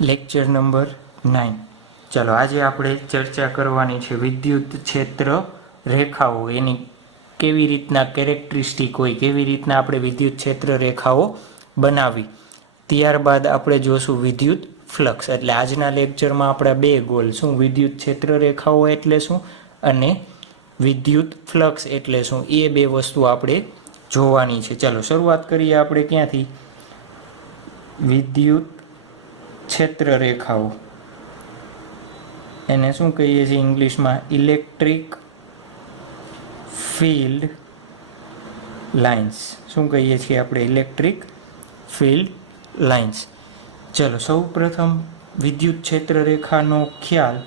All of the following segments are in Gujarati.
Lecture number 9. ચાલો આજે આપણે ચર્ચા કરવાની છે વિદ્યુત ક્ષેત્ર રેખાઓ, એની કેવી રીતના કેરેક્ટરિસ્ટિક હોય, કેવી રીતના આપણે વિદ્યુત ક્ષેત્ર રેખાઓ બનાવી. ત્યારબાદ આપણે જોશું વિદ્યુત ફ્લક્સ. એટલે આજના લેક્ચરમાં આપણા બે ગોલ શું, વિદ્યુત ક્ષેત્ર રેખાઓ એટલે શું અને વિદ્યુત ફ્લક્સ એટલે શું, એ બે વસ્તુ આપણે જોવાની છે. ચાલો શરૂઆત કરીએ આપણે ક્યાંથી? વિદ્યુત ક્ષેત્ર રેખાઓ, એને શું કહીએ છીએ ઇંગ્લિશમાં? Electric field lines. શું કહીએ છીએ આપણે? Electric field lines. ચલો સૌ પ્રથમ વિદ્યુત ક્ષેત્ર રેખાનો ખ્યાલ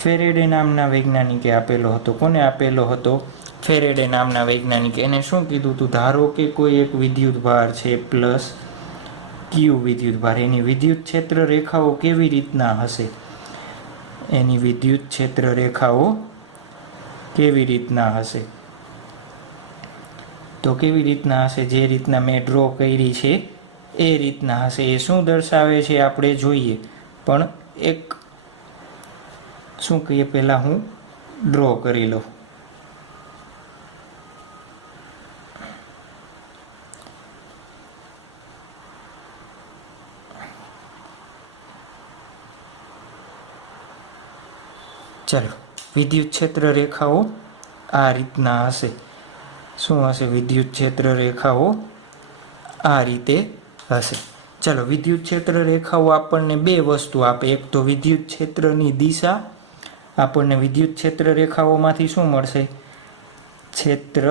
ફેરેડે નામના વૈજ્ઞાનિકે આપેલો હતો. કોને આપેલો હતો? ફેરેડે નામના વૈજ્ઞાનિકે. એને શું કીધું હતું? ધારો કે કોઈ એક વિદ્યુત ભાર છે પ્લસ ક્યુ વિદ્યુત ભાર, એની વિદ્યુત ક્ષેત્ર રેખાઓ કેવી રીતના હશે? એની વિદ્યુત ક્ષેત્ર રેખાઓ કેવી રીતના હશે? તો કેવી રીતના હશે? જે રીતના મેં ડ્રો કરી છે એ રીતના હશે. એ શું દર્શાવે છે આપણે જોઈએ, પણ એક શું કહીએ, પહેલાં હું ડ્રો કરી લઉં. ચલો, વિદ્યુત ક્ષેત્ર રેખાઓ આ રીતના હશે. શું હશે? વિદ્યુત ક્ષેત્ર રેખાઓ આ રીતે હશે. ચલો, વિદ્યુત ક્ષેત્ર રેખાઓ આપણને બે વસ્તુ આપે. એક તો વિદ્યુત ક્ષેત્રની દિશા. આપણને વિદ્યુત ક્ષેત્ર રેખાઓમાંથી શું મળશે? ક્ષેત્ર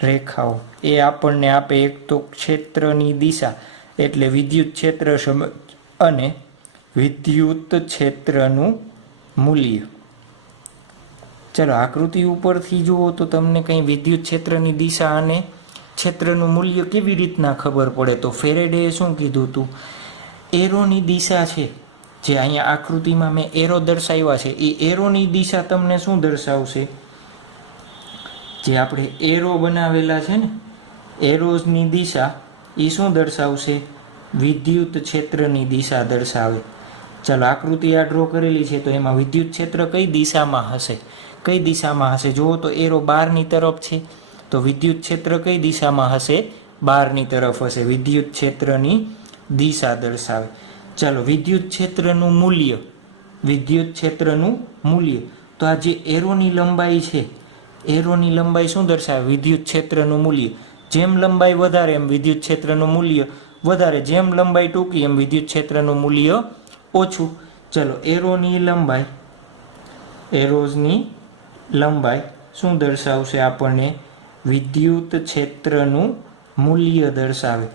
રેખાઓ. એ આપણને આપે એક તો ક્ષેત્રની દિશા એટલે વિદ્યુત ક્ષેત્ર અને વિદ્યુત ક્ષેત્રનું મૂલ્ય. ચલો આકૃતિ ઉપરથી જુઓ તો તમને કંઈ વિદ્યુત ક્ષેત્રની દિશા અને ક્ષેત્રનું મૂલ્ય કેવી રીતના ખબર પડે? તો ફેરેડેએ શું કીધું હતું? એરોની દિશા છે, જે અહીંયા આકૃતિમાં મેં એરો દર્શાવ્યા છે, એ એરોની દિશા તમને શું દર્શાવશે? જે આપણે એરો બનાવેલા છે ને, એરોઝની દિશા એ શું દર્શાવશે? વિદ્યુત ક્ષેત્રની દિશા દર્શાવે. ચાલો આકૃતિ આ ડ્રો કરેલી છે, તો એમાં વિદ્યુત ક્ષેત્ર કઈ દિશામાં હશે? કઈ દિશામાં હશે? જુઓ તો એરો બહારની તરફ છે, તો વિદ્યુત ક્ષેત્ર કઈ દિશામાં હશે? બહારની તરફ હશે. વિદ્યુત ક્ષેત્રની દિશા દર્શાવે. ચાલો વિદ્યુત ક્ષેત્રનું મૂલ્ય. વિદ્યુત ક્ષેત્રનું મૂલ્ય, તો આ જે એરોની લંબાઈ છે, એરોની લંબાઈ શું દર્શાવે? વિદ્યુત ક્ષેત્રનું મૂલ્ય. જેમ લંબાઈ વધારે એમ વિદ્યુત ક્ષેત્રનું મૂલ્ય વધારે, જેમ લંબાઈ ટૂંકી એમ વિદ્યુત ક્ષેત્રનું મૂલ્ય ઓછું. ચલો એરોની લંબાઈ, એરોઝની લંબાઈ શું દર્શાવશે આપણને? વિદ્યુત ક્ષેત્રનું મૂલ્ય દર્શાવે.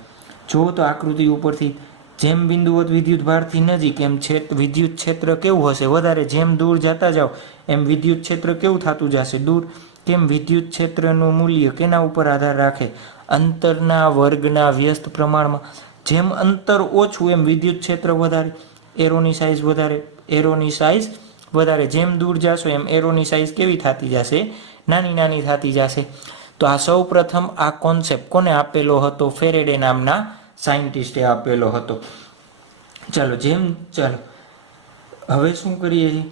જો તો આકૃતિ ઉપરથી જેમ બિંદુવત વિદ્યુત ભારથી નજીક એમ વિદ્યુત ક્ષેત્ર કેવું હશે? વધારે. જેમ દૂર જતા જાઓ એમ વિદ્યુત ક્ષેત્ર કેવું થતું જશે? દૂર. કેમ? વિદ્યુત ક્ષેત્રનું મૂલ્ય કેના ઉપર આધાર રાખે? અંતરના વર્ગના વ્યસ્ત પ્રમાણમાં. જેમ અંતર ઓછું એમ વિદ્યુત ક્ષેત્ર વધારે. એરોની સાઇઝ વધારે, એરોની સાઇઝ વધારે. જેમ દૂર જશો એમ એરોની સાઇઝ કેવી થતી જશે? નાની નાની થતી જશે. તો આ સૌ પ્રથમ આ કોન્સેપ્ટ કોને આપેલો હતો? ફેરેડે નામના સાયન્ટિસ્ટે આપેલો હતો. ચાલો હવે શું કરીએ છીએ?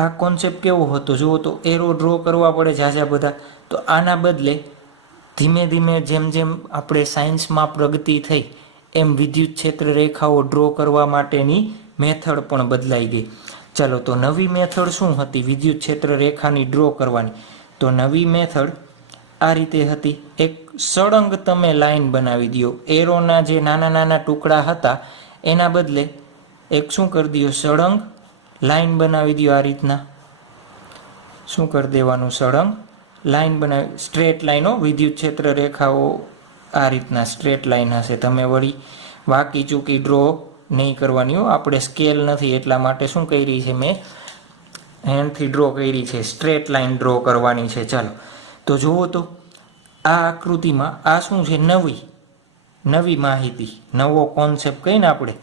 આ કોન્સેપ્ટ કેવો હતો જુઓ તો, એરો ડ્રો કરવા પડે ઝાઝા બધા. તો આના બદલે ધીમે ધીમે જેમ જેમ આપણે સાયન્સમાં પ્રગતિ થઈ એમ વિદ્યુત ક્ષેત્ર રેખાઓ ડ્રો કરવા માટેની મેથડ પણ બદલાઈ ગઈ. ચાલો તો નવી મેથડ શું હતી વિદ્યુત ક્ષેત્ર રેખાની ડ્રો કરવાની? તો નવી મેથડ આ રીતે હતી. એક સળંગ તમે લાઈન બનાવી દો. એરોના જે નાના નાના ટુકડા હતા એના બદલે એક શું કરી દો? સળંગ લાઈન બનાવી દો. આ રીતના શું કરી દેવાનું? સળંગ લાઈન બનાવી, સ્ટ્રેટ લાઈનો. વિદ્યુત ક્ષેત્ર રેખાઓ આ રીતના સ્ટ્રેટ લાઈન હશે. તમે વળી વાકી ચૂકી ડ્રો નહીં કરવાની હો. આપણે સ્કેલ નથી એટલા માટે શું કરી છે, મેં હેન્ડથી ડ્રો કરી છે. સ્ટ્રેટ લાઈન ડ્રો કરવાની છે. ચાલો તો જુઓ તો આ આકૃતિમાં આ શું છે? નવી માહિતી, નવો કોન્સેપ્ટ કહીને આપણે.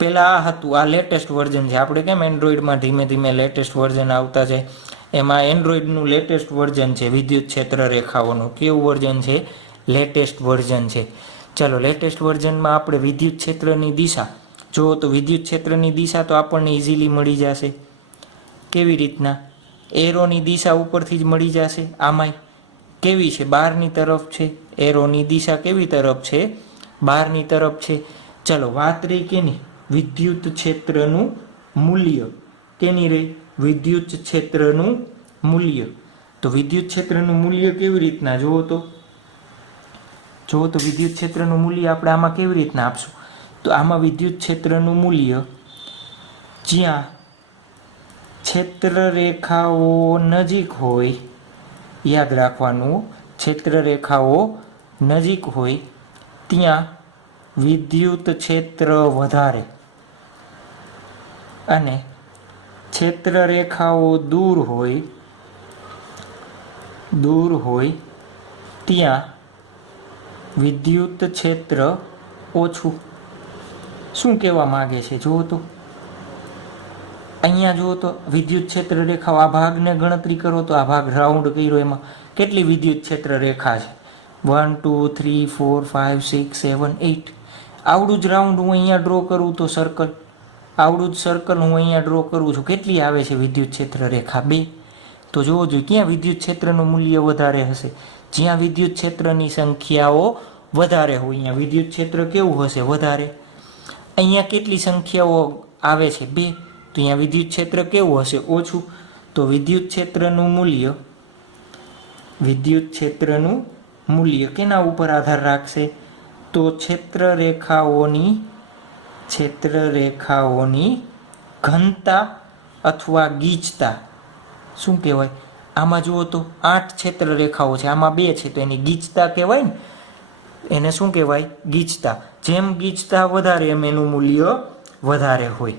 પહેલાં આ હતું, આ લેટેસ્ટ વર્ઝન છે. આપણે કેમ એન્ડ્રોઈડમાં ધીમે ધીમે લેટેસ્ટ વર્ઝન આવતા જાય, એમાં એન્ડ્રોઈડનું લેટેસ્ટ વર્ઝન છે વિદ્યુત ક્ષેત્ર રેખાઓનું. કેવું વર્ઝન છે? લેટેસ્ટ વર્ઝન છે. ચલો લેટેસ્ટ વર્ઝનમાં આપણે વિદ્યુત ક્ષેત્રની દિશા જુઓ તો વિદ્યુત ક્ષેત્રની દિશા તો આપણને ઇઝીલી મળી જશે. કેવી રીતના? એરોની દિશા ઉપરથી જ મળી જશે. આમાંય કેવી છે? બહારની તરફ છે. એરોની દિશા કેવી તરફ છે? બહારની તરફ છે. ચલો વાત રહી કેની? વિદ્યુત ક્ષેત્રનું મૂલ્ય. કેની રહી? વિદ્યુત ક્ષેત્રનું મૂલ્ય. તો વિદ્યુત ક્ષેત્રનું મૂલ્ય કેવી રીતના જુઓ તો વિદ્યુત ક્ષેત્રનું મૂલ્ય આપણે આમાં કેવી રીતના આપશું? તો આમાં વિદ્યુત ક્ષેત્રનું મૂલ્ય જ્યાં ક્ષેત્ર રેખાઓ નજીક હોય, યાદ રાખવાનું, ક્ષેત્ર રેખાઓ નજીક હોય ત્યાં વિદ્યુત ક્ષેત્ર વધારે અને ક્ષેત્ર રેખાઓ દૂર હોય ત્યાં વિદ્યુત ક્ષેત્ર ઓછું. શું કહેવા માંગે છે જુઓ તો અહીંયા જુઓ તો વિદ્યુત ક્ષેત્ર રેખાઓ આ ભાગને ગણતરી કરો તો આ ભાગ રાઉન્ડ કર્યો એમાં કેટલી વિદ્યુત ક્ષેત્ર રેખા છે? 1 2 3 4 5 6 7 8. આવડું જ રાઉન્ડ હું અહીંયા ડ્રો કરું તો સર્કલ, આવડું જ સર્કલ હું અહીંયા ડ્રો કરું છું, કેટલી આવે છે વિદ્યુત ક્ષેત્ર રેખા? 2. તો જોવો જોઈએ ક્યાં વિદ્યુત ક્ષેત્રનું મૂલ્ય વધારે હશે? જ્યાં વિદ્યુત ક્ષેત્રની સંખ્યાઓ વધારે હોય અહીંયા વિદ્યુત ક્ષેત્ર કેવું હશે? વધારે. અહીંયા કેટલી સંખ્યાઓ આવે છે? 2. તો અહીંયા વિદ્યુત ક્ષેત્ર કેવું હશે? ઓછું. તો વિદ્યુત ક્ષેત્રનું મૂલ્ય કેના ઉપર આધાર રાખશે? તો ક્ષેત્ર રેખાઓની ઘનતા અથવા ગીચતા. શું કહેવાય? આમાં જુઓ તો 8 ક્ષેત્ર રેખાઓ છે, આમાં 2 છે તો એની ગીચતા કહેવાય ને. એને શું કહેવાય? ગીચતા. જેમ ગીચતા વધારે એમ એનું મૂલ્ય વધારે હોય.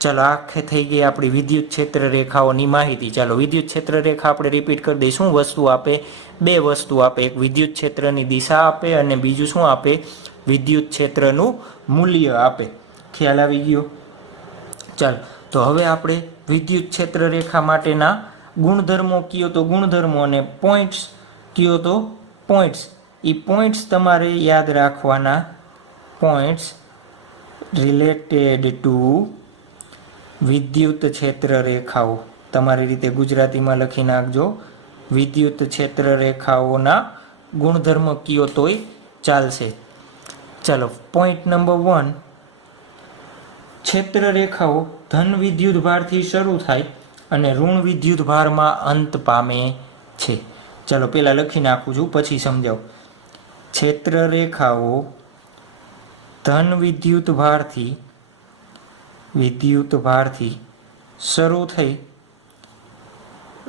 ચલો આખે થઈ ગઈ આપણી વિદ્યુત ક્ષેત્ર રેખાઓની માહિતી. ચાલો વિદ્યુત ક્ષેત્ર રેખા આપણે રિપીટ કરી દઈએ. શું વસ્તુ આપે? 2 વસ્તુ આપે. એક વિદ્યુત ક્ષેત્રની દિશા આપે અને બીજું શું આપે? વિદ્યુત ક્ષેત્રનું મૂલ્ય આપે. ખ્યાલ આવી ગયો? ચાલો તો હવે આપણે વિદ્યુત ક્ષેત્ર રેખા માટેના ગુણધર્મો કયો તો ગુણધર્મો અને પોઈન્ટ્સ કયો તો પોઈન્ટ્સ. એ પોઈન્ટ્સ તમારે યાદ રાખવાના. પોઈન્ટ્સ રિલેટેડ ટુ વિદ્યુત ક્ષેત્ર રેખાઓ. તમારી રીતે ગુજરાતીમાં લખી નાખજો. વિદ્યુત ક્ષેત્ર રેખાઓના ગુણધર્મ કયો તોય ચાલશે. ચાલો પોઈન્ટ નંબર 1, ક્ષેત્ર રેખાઓ ધન વિદ્યુત ભારથી શરૂ થાય અને ઋણ વિદ્યુત ભારમાં અંત પામે છે. ચાલો પહેલા લખી નાખું છું પછી સમજાવું. ક્ષેત્ર રેખાઓ ધન વિદ્યુત ભારથી શરૂ થઈ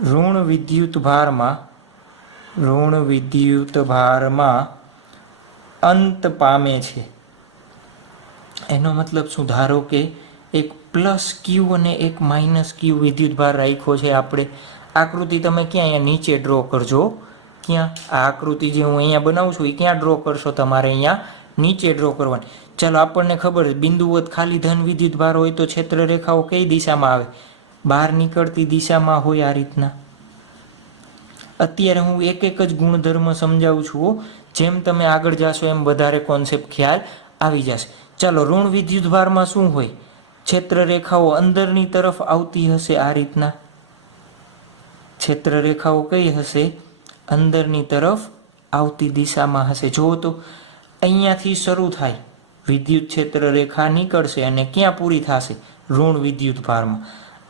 ઋણ વિદ્યુત ભારમાં અંત પામે છે. એનો મતલબ શું? ધારો કે એક પ્લસ ક્યુ અને એક માઇનસ ક્યુ વિદ્યુત ભાર રાખ્યો છે આપણે. આકૃતિ તમે ક્યાં અહીંયા નીચે ડ્રો કરજો. ક્યાં? આ આકૃતિ જે હું અહીંયા બનાવું છું એ ક્યાં ડ્રો કરશો? તમારે અહીંયા નીચે ડ્રો કરવાની. ચાલો આપણને ખબર છે બિંદુવત ખાલી ધન વિદ્યુત ભાર હોય તો ક્ષેત્ર રેખાઓ કઈ દિશામાં આવે? બહાર નીકળતી દિશામાં હોય. આ રીતના અત્યારે હું એક એક જ ગુણધર્મ સમજાવું છું. જેમ તમે આગળ જાશો એમ વધારે કોન્સેપ્ટ ખ્યાલ આવી જશે. ચાલો ઋણ વિદ્યુત ભારમાં શું હોય? ક્ષેત્ર રેખાઓ અંદરની તરફ આવતી હશે. આ રીતના ક્ષેત્ર રેખાઓ કઈ હશે? અંદરની તરફ આવતી દિશામાં હશે. જુઓ તો અહીંયાથી શરૂ થાય વિદ્યુત ક્ષેત્ર રેખા નીકળશે અને ક્યાં પૂરી થશે? ઋણ વિદ્યુત ભારમાં.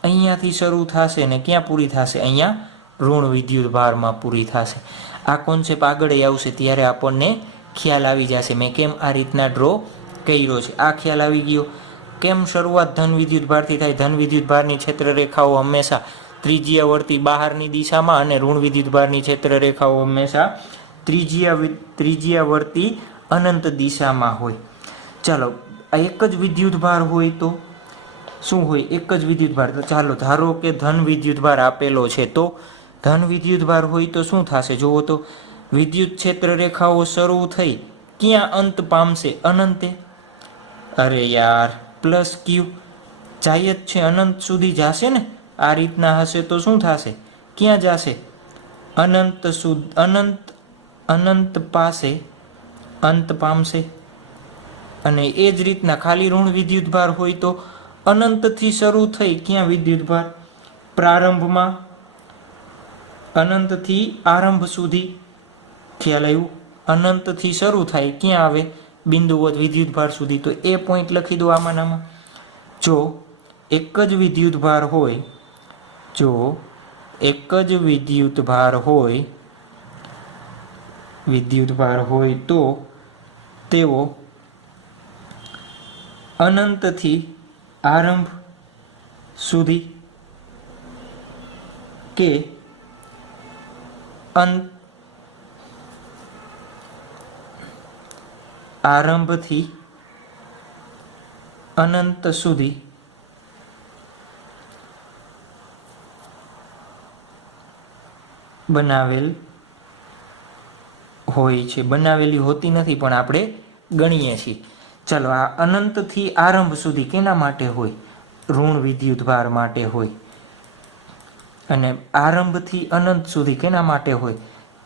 અહીંયાથી શરૂ થશે અને ક્યાં પૂરી થશે? અહીંયા ઋણ વિદ્યુત ભારમાં પૂરી થશે. આ કોન્સેપ્ટ આગળ આવશે ત્યારે આપણને ખ્યાલ આવી જશે મેં કેમ આ રીતના ડ્રો કર્યો છે. આ ખ્યાલ આવી ગયો. કેમ શરૂઆત ધન વિદ્યુત ભારથી થાય? ધન વિદ્યુત ભારની ક્ષેત્ર રેખાઓ હંમેશા ત્રિજ્યાવર્તી બહારની દિશામાં અને ઋણ વિદ્યુત ભારની ક્ષેત્ર રેખાઓ હંમેશા ત્રિજ્યાવર્તી અનંત દિશામાં હોય. ચાલો આ એક જ વિદ્યુત ભાર હોય તો શું હોય? એક જ વિદ્યુત ભાર. તો ચાલો ધારો કે ધન વિદ્યુત ભાર આપેલો છે તો ધન વિદ્યુત ભાર હોય તો શું થશે? જુઓ તો વિદ્યુત ક્ષેત્ર રેખાઓ શરૂ થઈ ક્યાં અંત પામશે? અનંતે. અરે યાર પ્લસ ક્યુ જાય જ છે અનંત સુધી જશે ને. આ રીતના હશે તો શું થશે? ક્યાં જશે? અનંત પાસે અંત પામશે. અને એ જ રીતના ખાલી ઋણ વિદ્યુતભાર હોય તો અનંતથી શરૂ થઈ ક્યાં વિદ્યુતભાર? પ્રારંભમાં. અનંતથી આરંભ સુધી. ખ્યાલ આવ્યું? અનંતથી શરૂ થાય ક્યાં આવે? બિંદુવત વિદ્યુતભાર સુધી. તો એ પોઈન્ટ લખી દો આમાંનામાં. જો એક જ વિદ્યુતભાર હોય, જો એક જ વિદ્યુતભાર હોય તો તેઓ અનંતથી આરંભ સુધી કે આરંભથી અનંત સુધી બનાવેલ હોય છે. બનાવેલી હોતી નથી પણ આપણે ગણીએ છીએ. ચાલો, આ અનંતથી આરંભ સુધી કેના માટે હોય? ઋણ વિદ્યુતભાર માટે હોય. અને આરંભથી અનંત સુધી કેના માટે હોય?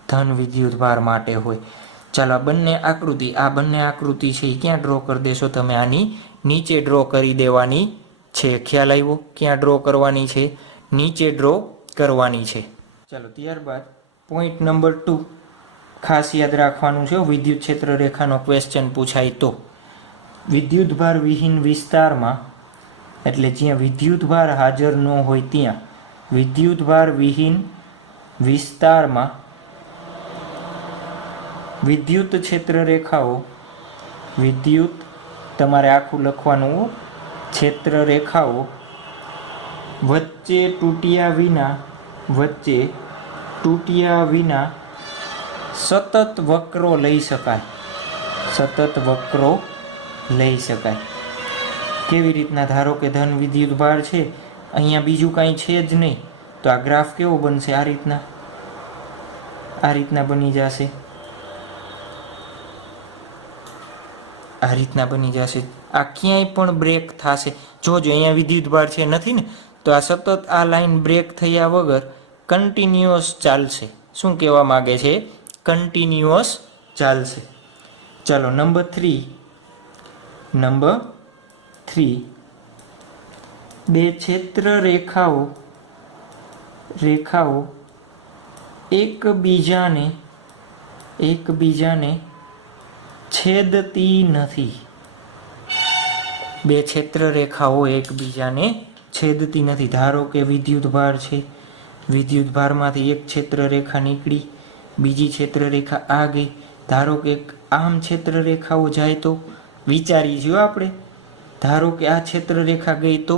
ધન વિદ્યુતભાર માટે હોય. ચાલો, આ બંને આકૃતિ છે એ ક્યાં ડ્રો કરી દેશો તમે? આની નીચે ડ્રો કરી દેવાની છે. ખ્યાલ આવ્યો? ક્યાં ડ્રો કરવાની છે? નીચે ડ્રો કરવાની છે. ચાલો, ત્યારબાદ પોઈન્ટ નંબર 2 ખાસ યાદ રાખવાનું છે. વિદ્યુત ક્ષેત્ર રેખાનો ક્વેશ્ચન પૂછાય તો વિદ્યુતભાર વિહીન વિસ્તારમાં, એટલે જ્યાં વિદ્યુતભાર હાજર ન હોય ત્યાં, વિદ્યુતભાર વિહીન વિસ્તારમાં વિદ્યુત ક્ષેત્ર રેખાઓ, તમારે આખું લખવાનું, ક્ષેત્ર રેખાઓ વચ્ચે તૂટ્યા વિના સતત વક્રો લઈ શકાય. કેવી રીતના? ધારો કે ધન વિદ્યુતભાર છે, અહીંયા બીજું કાંઈ છે જ નહીં, તો આ ગ્રાફ કેવો બનશે? આ રીતના બની જશે. આ ક્યાંય પણ બ્રેક થશે. જોજો, અહીંયા વિદ્યુતભાર છે નથી ને, તો આ સતત આ લાઈન બ્રેક થયા વગર કન્ટિન્યુઅસ ચાલશે. શું કહેવા માંગે છે? કન્ટિન્યુઅસ ચાલશે. ચાલો, નંબર 3 બે ક્ષેત્ર રેખાઓ એકબીજાને છેદતી નથી. બે ક્ષેત્ર રેખાઓ એકબીજાને છેદતી નથી. ધારો કે વિદ્યુતભાર છે, વિદ્યુતભારમાંથી એક ક્ષેત્ર રેખા નીકળી, બીજી ક્ષેત્ર રેખા આ ગઈ. ધારો કે આમ ક્ષેત્ર રેખાઓ જાય તો વિચારી જો આપણે. ધારો કે આ ક્ષેત્ર રેખા ગઈ તો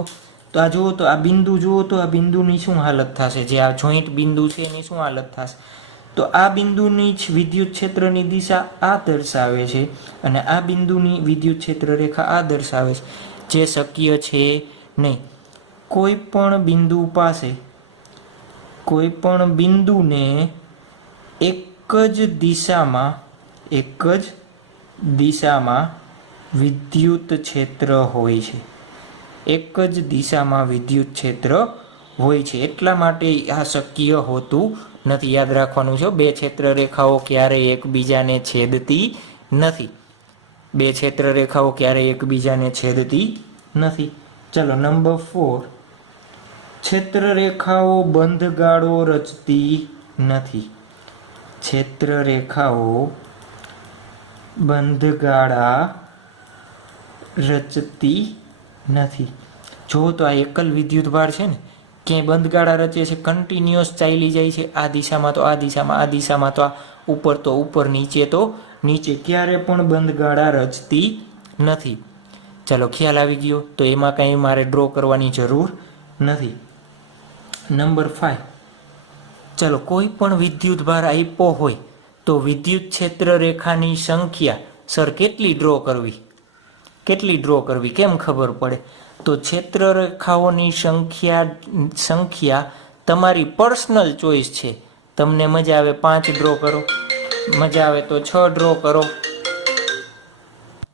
આ જુઓ, તો આ બિંદુ જુઓ, તો આ બિંદુની શું હાલત થશે? જે આ જોઈન્ટ બિંદુ છે એની શું હાલત થશે? તો આ બિંદુની જ વિદ્યુત ક્ષેત્રની દિશા આ દર્શાવે છે અને આ બિંદુની વિદ્યુત ક્ષેત્ર રેખા આ દર્શાવે છે, જે શક્ય છે નહીં. કોઈ પણ બિંદુને એક જ દિશામાં વિદ્યુત ક્ષેત્ર હોય છે. એક જ દિશામાં વિદ્યુત ક્ષેત્ર હોય છે. એટલા માટે આ શક્ય હોતું નથી. યાદ રાખવાનું છે, બે ક્ષેત્ર રેખાઓ ક્યારેય એકબીજાને છેદતી નથી. ચલો, નંબર 4 ક્ષેત્ર રેખાઓ બંધગાળો રચતી નથી. ક્ષેત્ર રેખાઓ બંધગાળા રચતી નથી. જો તો આ એકલ વિદ્યુતભાર છે ને, ક્યાંય બંધગાળા રચે છે? કન્ટિન્યુઅસ ચાલી જાય છે. આ દિશામાં તો આ દિશામાં, આ દિશામાં તો આ, ઉપર તો ઉપર, નીચે તો નીચે. ક્યારે પણ બંધગાળા રચતી નથી. ચાલો, ખ્યાલ આવી ગયો. તો એમાં કંઈ મારે ડ્રો કરવાની જરૂર નથી. નંબર 5 ચાલો, કોઈ પણ વિદ્યુતભાર આપ્યો હોય તો વિદ્યુત ક્ષેત્ર રેખાની સંખ્યા સર કેટલી ડ્રો કરવી? કેમ ખબર પડે? તો ક્ષેત્ર રેખાઓની સંખ્યા તમારી પર્સનલ ચોઈસ છે. તમને મજા આવે 5 ડ્રો કરો, મજા આવે તો 6 ડ્રો કરો.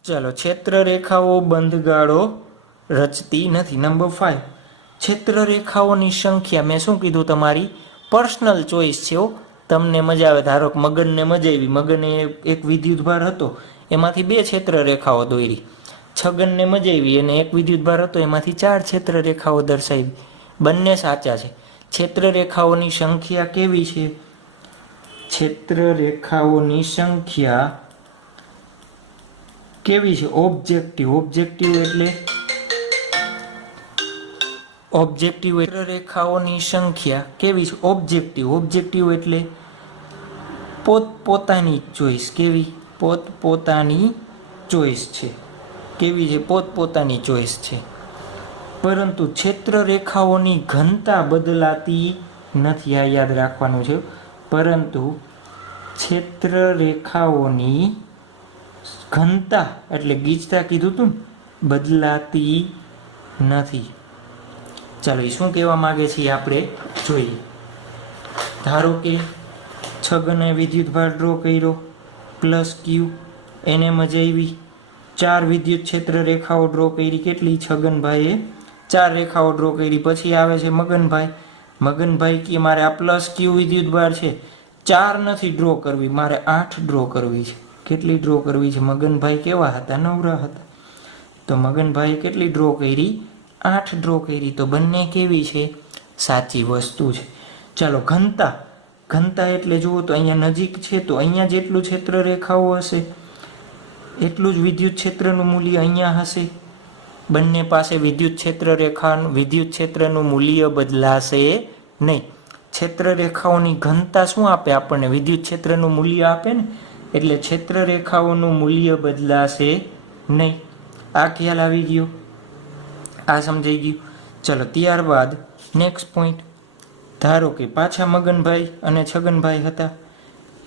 ચાલો, ક્ષેત્ર રેખાઓ બંધગાળો રચતી નથી. નંબર 5 ક્ષેત્ર રેખાઓની સંખ્યા, મેં શું કીધું? તમારી પર્સનલ ચોઈસ છે. તમને મજા આવે, ધારો કે મગનને મજા આવી, મગને એક વિદ્યુતભાર હતો એમાંથી 2 ક્ષેત્ર રેખાઓ દોરી. છગનને મજા આવી અને એક વિદ્યુતભાર હતો એમાંથી 4 ક્ષેત્ર રેખાઓ દર્શાવી. બંને સાચા છે. ક્ષેત્ર રેખાઓની સંખ્યા કેવી છે? ક્ષેત્ર રેખાઓની સંખ્યા કેવી છે? ઓબ્જેક્ટિવ. ઓબ્જેક્ટિવ એટલે ક્ષેત્ર રેખાઓની સંખ્યા કેવી છે? ઓબ્જેક્ટિવ. ઓબ્જેક્ટિવ એટલે પોતપોતાની ચોઈસ. કેવી? પોતપોતાની ચોઈસ છે. કેવી છે? પોતપોતાની ચોઈસ છે. પરંતુ ક્ષેત્ર રેખાઓની ઘનતા બદલાતી નથી. આ યાદ રાખવાનું છે. પરંતુ ક્ષેત્ર રેખાઓની ઘનતા એટલે ગીચતા કીધું તું બદલાતી નથી. ચાલો, એ શું કહેવા માંગે છે આપણે જોઈએ. ધારો કે છગને વિદ્યુતભાર ડ્રો કર્યો +q, એને મજા આવી. 4 વિદ્યુત ક્ષેત્ર રેખાઓ ડ્રો કરી. કેટલી? છગનભાઈએ 4 રેખાઓ ડ્રો કરી. પછી આવે છે મગનભાઈ. મગનભાઈ કે મારે આ +q વિદ્યુતભાર છે, 4 નથી ડ્રો કરવી, મારે 8 ડ્રો કરવી છે. કેટલી ડ્રો કરવી છે? મગનભાઈ કેવા હતા? નવરા હતા. તો મગનભાઈએ કેટલી ડ્રો કરી? 8 ડ્રો કરી. તો બંને કેવી છે? સાચી વસ્તુ છે. ચાલો, ઘનતા. ઘનતા એટલે જુઓ તો અહીંયા નજીક છે તો અહીંયા જેટલું ક્ષેત્ર રેખાઓ હશે એટલું જ વિદ્યુત ક્ષેત્રનું મૂલ્ય અહીંયા હશે. બંને પાસે વિદ્યુત ક્ષેત્રનું મૂલ્ય બદલાશે નહીં. ક્ષેત્ર રેખાઓની ઘનતા શું આપે આપણને? વિદ્યુત ક્ષેત્રનું મૂલ્ય આપે ને. એટલે ક્ષેત્ર રેખાઓનું મૂલ્ય બદલાશે નહીં. આ ખ્યાલ આવી ગયો? આ સમજાઈ ગયું? ચલો, ત્યારબાદ નેક્સ્ટ પોઈન્ટ. ધારો કે પાછા મગનભાઈ અને છગનભાઈ હતા.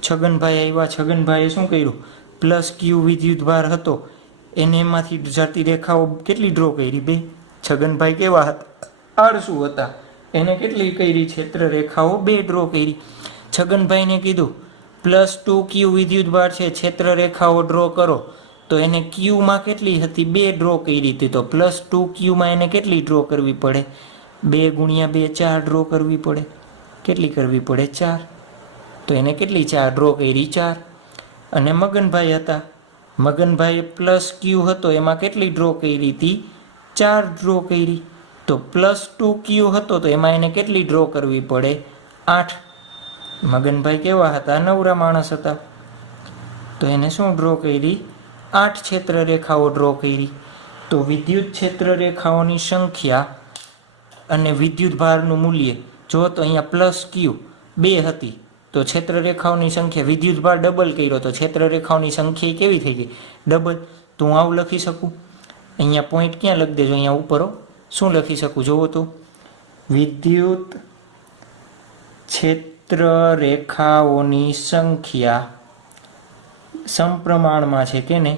છગનભાઈ આવ્યા. છગનભાઈએ શું કર્યું? +q વિદ્યુતભાર હતો એને એમાંથી જતી રેખાઓ કેટલી ડ્રો કરી? 2. છગનભાઈ કેવા હતા? આળસુ હતા. એને કેટલી કરી? ક્ષેત્ર રેખાઓ 2 ડ્રો કરી. છગનભાઈને કીધું +2q વિદ્યુતભાર છે, ક્ષેત્ર રેખાઓ ડ્રો કરો. તો એને q માં કેટલી હતી? 2 ડ્રો કરી હતી. તો +2q માં એને કેટલી ડ્રો કરવી પડે? 2 × 2 4 ડ્રો કરવી પડે. કેટલી કરવી પડે? 4. તો એને કેટલી 4 ડ્રો કરી? 4. અને મગનભાઈ હતા. મગનભાઈએ +q હતો એમાં કેટલી ડ્રો કરી હતી? 4 ડ્રો કરી. તો +2q હતો તો એમાં એને કેટલી ડ્રો કરવી પડે? 8. મગનભાઈ કેવા હતા? નવરા માણસ હતા. તો એને શું ડ્રો કરી? 8 ક્ષેત્ર રેખાઓ ડ્રો કરી. તો વિદ્યુત ક્ષેત્ર રેખાઓની સંખ્યા અને વિદ્યુતભારનું મૂલ્ય જો તો અહીંયા +q 2 હતી તો ક્ષેત્ર રેખાઓની સંખ્યા, વિદ્યુતભાર ડબલ કર્યો તો ક્ષેત્ર રેખાઓની સંખ્યા કેવી થઈ ગઈ? ડબલ. તો હું આવું લખી શકું. અહીંયા પોઈન્ટ ક્યાં લખી દેજો? અહીંયા ઉપર શું લખી શકું? જોવો તો વિદ્યુત ક્ષેત્ર રેખાઓની સંખ્યા સમપ્રમાણમાં છે કે ને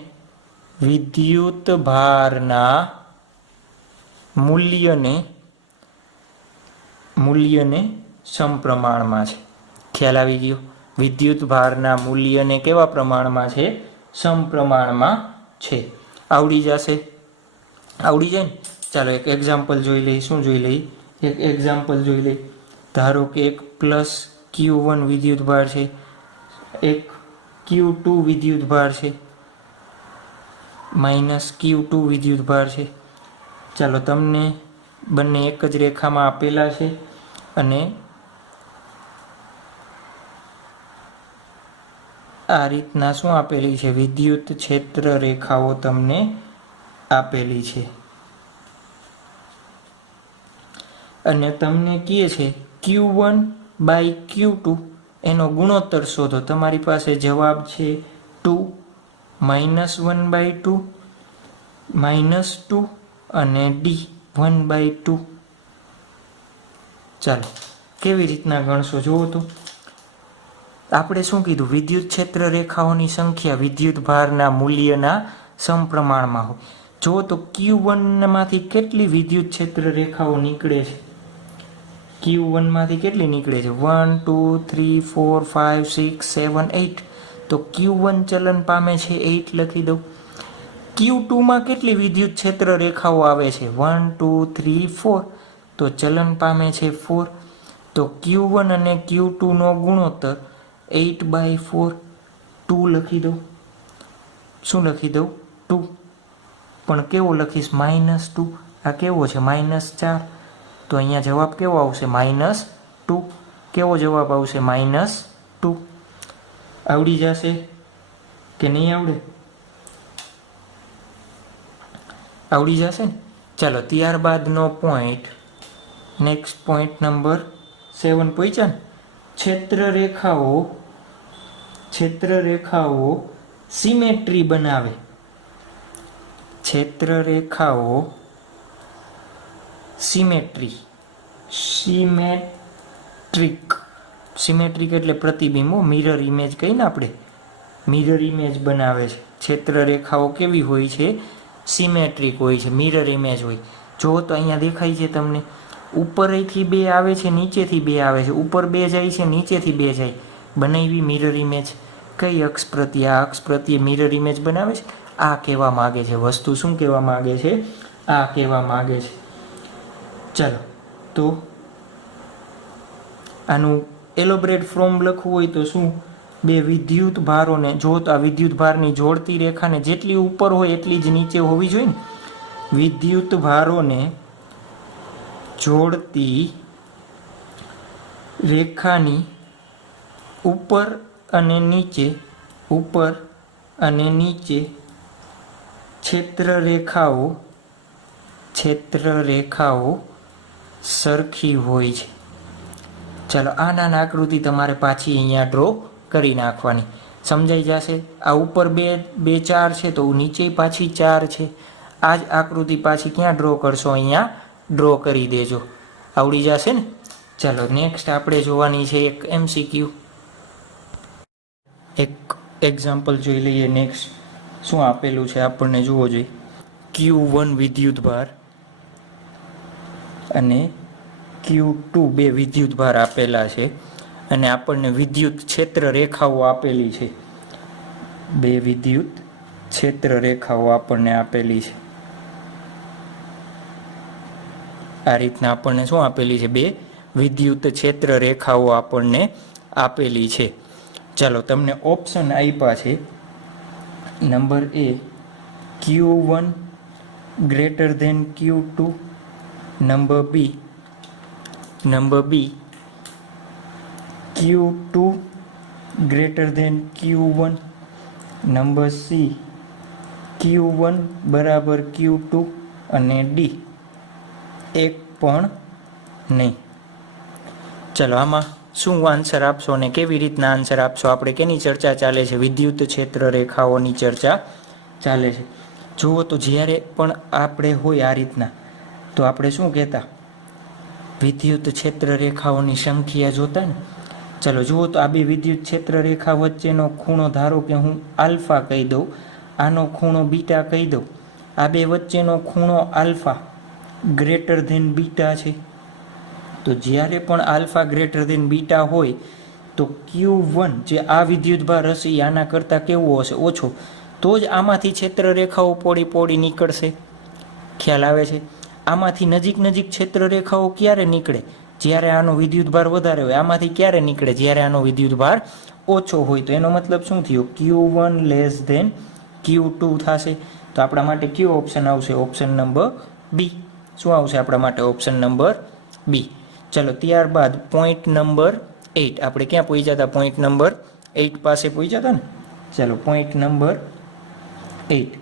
વિદ્યુત ભારના મૂલ્યને સમપ્રમાણમાં છે. ખ્યાલ આવી ગયો? વિદ્યુત ભારના મૂલ્યને કેવા પ્રમાણમાં છે? સમપ્રમાણમાં છે. આવડી જશે? આવડી જાય ને? ચાલો, એક એક્ઝામ્પલ જોઈ લઈએ. શું જોઈ લઈએ? એક એક્ઝામ્પલ જોઈ લઈએ. ધારો કે એક +q1 વિદ્યુતભાર છે, એક q2 વિદ્યુતભાર છે, -q2 વિદ્યુતભાર છે. ચાલો, તમને બંને એક જ રેખામાં આપેલા છે અને આ રીતના શું આપેલી છે? વિદ્યુત ક્ષેત્ર રેખાઓ તમને આપેલી છે અને તમને કહે છે q1/q2 એનો ગુણોત્તર શોધો. તમારી પાસે જવાબ છે 2, -1/2, -2 અને d 1/2. ચાલો, કેવી રીતના ગણશો જુઓ તો. આપણે શું કીધું? વિદ્યુત ક્ષેત્ર રેખાઓની સંખ્યા વિદ્યુત ભારના મૂલ્યના સમપ્રમાણમાં હોય. જુઓ તો q1 માંથી કેટલી વિદ્યુત ક્ષેત્ર રેખાઓ નીકળે છે? q1 માંથી કેટલી નીકળે છે? 1 2 3 4 5 6 7 8. તો q1 ચલન પામે છે 8 લખી દઉં. q2 માં કેટલી વિદ્યુત ક્ષેત્ર રેખાઓ આવે છે? 1 2 3 4. તો ચલન પામે છે 4. તો q1 અને q2 નો ગુણોત્તર 8/4 2 લખી દઉં. શું લખી દઉં? 2. પણ કેવો લખીશ? -2. આ કેવો છે? -4. તો અહીંયા જવાબ કેવો આવશે? -2. કેવો જવાબ આવશે? -2. આવડી જશે કે નહીં આવડે? આવડી જશે ને? ચાલો ત્યારબાદનો પોઈન્ટ, નેક્સ્ટ પોઈન્ટ નંબર 7 પહોંચ્યા ને. ક્ષેત્રરેખાઓ સિમેટ્રી બનાવે. ક્ષેત્રરેખાઓ સિમેટ્રિક એટલે પ્રતિબિંબો, મિરર ઇમેજ કહીને આપણે, મિરર ઇમેજ બનાવે છે. ક્ષેત્રરેખાઓ કેવી હોય છે? સિમેટ્રિક હોય છે, મિરર ઇમેજ હોય. જો તો અહીંયા દેખાય છે તમને, ઉપરથી 2 આવે છે, નીચેથી 2 આવે છે, ઉપર 2 જાય છે, નીચેથી 2 જાય, બનાવી મિરર ઇમેજ. કઈ અક્ષ પ્રત્યે? આ અક્ષ પ્રત્યે મિરર ઇમેજ બનાવે છે. આ કહેવા માગે છે વસ્તુ. શું કહેવા માગે છે? આ કહેવા માગે છે. ચાલો તો આનું એલોબરેટ ફોર્મ લખવું હોય તો શું? 2 વિદ્યુત ભારોને, જો તો આ વિદ્યુત ભારની જોડતી રેખાને જેટલી ઉપર હોય એટલી જ નીચે હોવી જોઈએ ને. વિદ્યુત ભારોને જોડતી રેખાની ઉપર અને નીચે ક્ષેત્રરેખાઓ સરખી હોય છે. ચાલો આ નાની આકૃતિ તમારે પાછી અહીંયા ડ્રો કરી નાખવાની. સમજાઈ જશે. આ ઉપર 2 4 છે તો નીચે પાછી 4 છે. આ જ આકૃતિ પાછી ક્યાં ડ્રો કરશો? અહીંયા ડ્રો કરી દેજો. આવડી જશે ને? ચાલો નેક્સ્ટ આપણે જોવાની છે એક MCQ. એક એક્ઝામ્પલ જોઈ લઈએ. નેક્સ્ટ શું આપેલું છે આપણને જોવો જોઈએ. Q1 વિદ્યુત ભાર અને Q2 2 વિદ્યુત ભાર આપેલા છે અને આપણને વિદ્યુત ક્ષેત્ર રેખાઓ આપેલી છે. 2 વિદ્યુત ક્ષેત્ર રેખાઓ આપણને આપેલી છે. આ રીતના આપણને શું આપેલી છે? 2 વિદ્યુત ક્ષેત્ર રેખાઓ આપણને આપેલી છે. ચાલો તમને ઓપ્શન આપ્યા છે. Number A Q1 greater than Q2, number B Q2 greater than Q1, number C Q1 બરાબર Q2 અને D એક પણ નહીં. ચલો આમાં શું આન્સર આપશો અને કેવી રીતના આન્સર આપશો? આપણે કેની ચર્ચા ચાલે છે? વિદ્યુત ક્ષેત્ર રેખાઓની ચર્ચા ચાલે છે. જુઓ તો જ્યારે પણ આપણે હોય આ રીતના તો આપણે શું કહેતા? વિદ્યુત ક્ષેત્ર રેખાઓની સંખ્યા જોતા ને. ચલો જુઓ તો આ 2 વિદ્યુત ક્ષેત્ર રેખા વચ્ચેનો ખૂણો ધારો કે હું આલ્ફા કહી દઉં, આનો ખૂણો બીટા કહી દઉં. આ 2 વચ્ચેનો ખૂણો આલ્ફા ગ્રેટર ધેન બીટા છે. તો જ્યારે પણ આલ્ફા ગ્રેટર ધેન બીટા હોય તો Q1 જે આ વિદ્યુત ભાર હશે એ આના કરતાં કેવો હશે? ઓછો. તો જ આમાંથી ક્ષેત્ર રેખાઓ પોડી નીકળશે. ખ્યાલ આવે છે? આમાંથી નજીક ક્ષેત્ર રેખાઓ ક્યારે નીકળે? જ્યારે આનો વિદ્યુત ભાર વધારે હોય. આમાંથી ક્યારે નીકળે? જ્યારે આનો વિદ્યુત ભાર ઓછો હોય. તો એનો મતલબ શું થયો? Q1 લેસ ધેન Q2 થશે. તો આપણા માટે કયો ઓપ્શન આવશે? Option number B. શું આવશે આપણા માટે? Option number B. ચલો ત્યારબાદ પોઈન્ટ નંબર 8. આપણે ક્યાં પહોંચ્યા હતા? પોઈન્ટ નંબર 8 પાસે પહોંચ્યા હતા ને. ચલો પોઈન્ટ નંબર 8.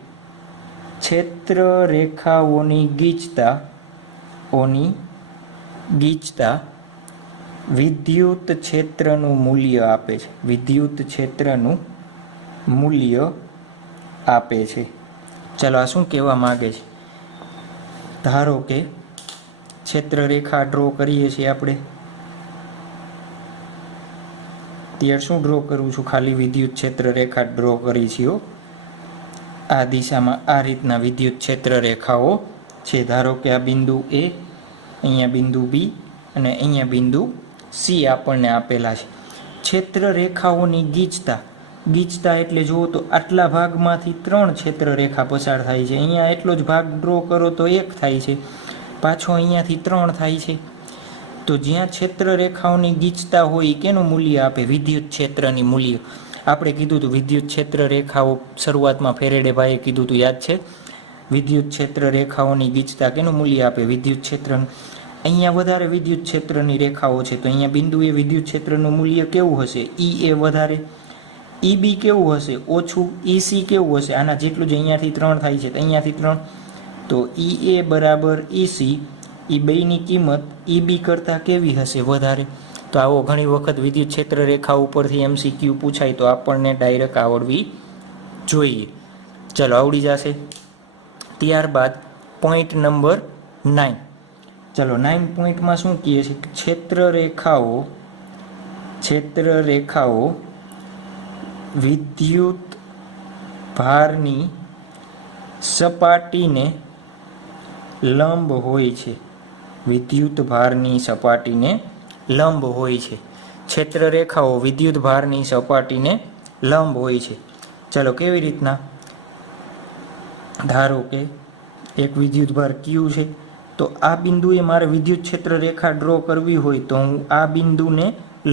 ક્ષેત્ર રેખાઓની ગીચતા વિદ્યુત ક્ષેત્રનું મૂલ્ય આપે છે. વિદ્યુત ક્ષેત્રનું મૂલ્ય આપે છે. ચલો આ શું કહેવા માગે છે? ધારો કે ક્ષેત્ર રેખા ડ્રો કરીએ છીએ આપણે. ત્યારે શું ડ્રો કરું છું? ખાલી વિદ્યુત ક્ષેત્ર રેખા ડ્રો કરી છે. આ દિશામાં આ રીતના વિદ્યુત ક્ષેત્ર રેખાઓ છે. ધારો કે આ બિંદુ A, અહીંયા બિંદુ B અને અહીંયા બિંદુ C આપણને આપેલા છે. ક્ષેત્ર રેખાઓની ગીચતા એટલે જુઓ તો આટલા ભાગમાંથી 3 ક્ષેત્ર રેખા પસાર થાય છે. અહીંયા એટલો જ ભાગ ડ્રો કરો તો 1 થાય છે. પાછો અહીંયાથી 3 થાય છે. તો જ્યાં ક્ષેત્ર રેખાઓની ગીચતા હોય એ કેનું મૂલ્ય આપે? વિદ્યુત ક્ષેત્રની મૂલ્ય. આપણે કીધું હતું વિદ્યુત ક્ષેત્ર રેખાઓ શરૂઆતમાં ફેરેડે ભાઈએ કીધું હતું, યાદ છે? વિદ્યુત ક્ષેત્ર રેખાઓની ગીચતા કેનું મૂલ્ય આપે? વિદ્યુત ક્ષેત્રનું. અહીંયા વધારે વિદ્યુત ક્ષેત્રની રેખાઓ છે તો અહીંયા બિંદુએ વિદ્યુત ક્ષેત્રનું મૂલ્ય કેવું હશે? ઈ એ વધારે. ઈ બી કેવું હશે? ઓછું. ઈ સી કેવું હશે? આના જેટલું જ અહીંયાથી 3 થાય છે તો અહીંયાથી 3. તો ઈ એ બરાબર ઈ સી, એ બેની કિંમત ઈ બી કરતાં કેવી હશે? વધારે. તો આવો ઘણી વખત વિદ્યુત ક્ષેત્ર રેખા ઉપરથી એમસીક્યુ પૂછાય તો આપણને ડાયરેક્ટ આવડવી જોઈએ. ચલો આવડી જશે. ત્યારબાદ પોઈન્ટ નંબર 9. ચલો 9 પોઈન્ટમાં શું કહે છે? ક્ષેત્ર રેખાઓ વિદ્યુત ભારની સપાટીને લંબ હોય છે. વિદ્યુત ભારની સપાટીને લંબ હોય છે. ક્ષેત્ર રેખાઓ વિદ્યુત ભારની સપાટીને લંબ હોય છે. ચલો કેવી રીતના? ધારો કે એક વિદ્યુત ભાર Q છે તો આ બિંદુએ મારે વિદ્યુત ક્ષેત્ર રેખા ડ્રો કરવી હોય તો હું આ બિંદુને